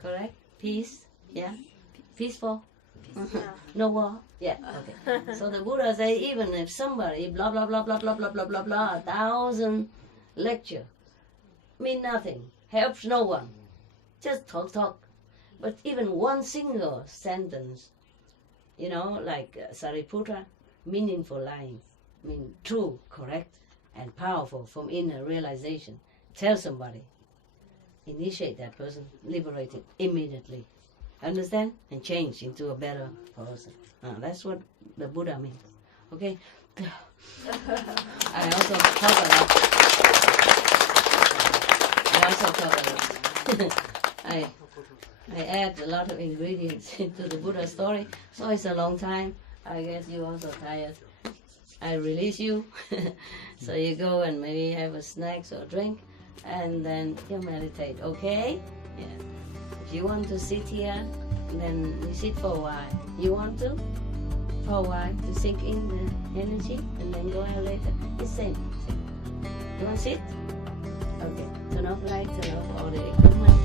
Correct? Peace. Yeah. Peaceful. No war? Yeah, okay. So the Buddha said, even if somebody blah blah blah blah blah blah blah blah blah 1,000 lecture mean nothing, helps no one. Just talk. But even one single sentence, you know, like Sariputta, meaningful line, mean true, correct, and powerful from inner realization. Tell somebody, initiate that person, liberate it immediately. Understand? And change into a better person. That's what the Buddha means. Okay? I also talk a lot. I add a lot of ingredients into the Buddha story, so it's a long time. I guess you're also tired. I release you, so you go and maybe have a snack or a drink, and then you meditate, okay? Yeah. If you want to sit here, then you sit for a while. You want to? For a while, to sink in the energy, and then go out later. It's same. You want to sit? Okay. Turn off light, turn off all the equipment.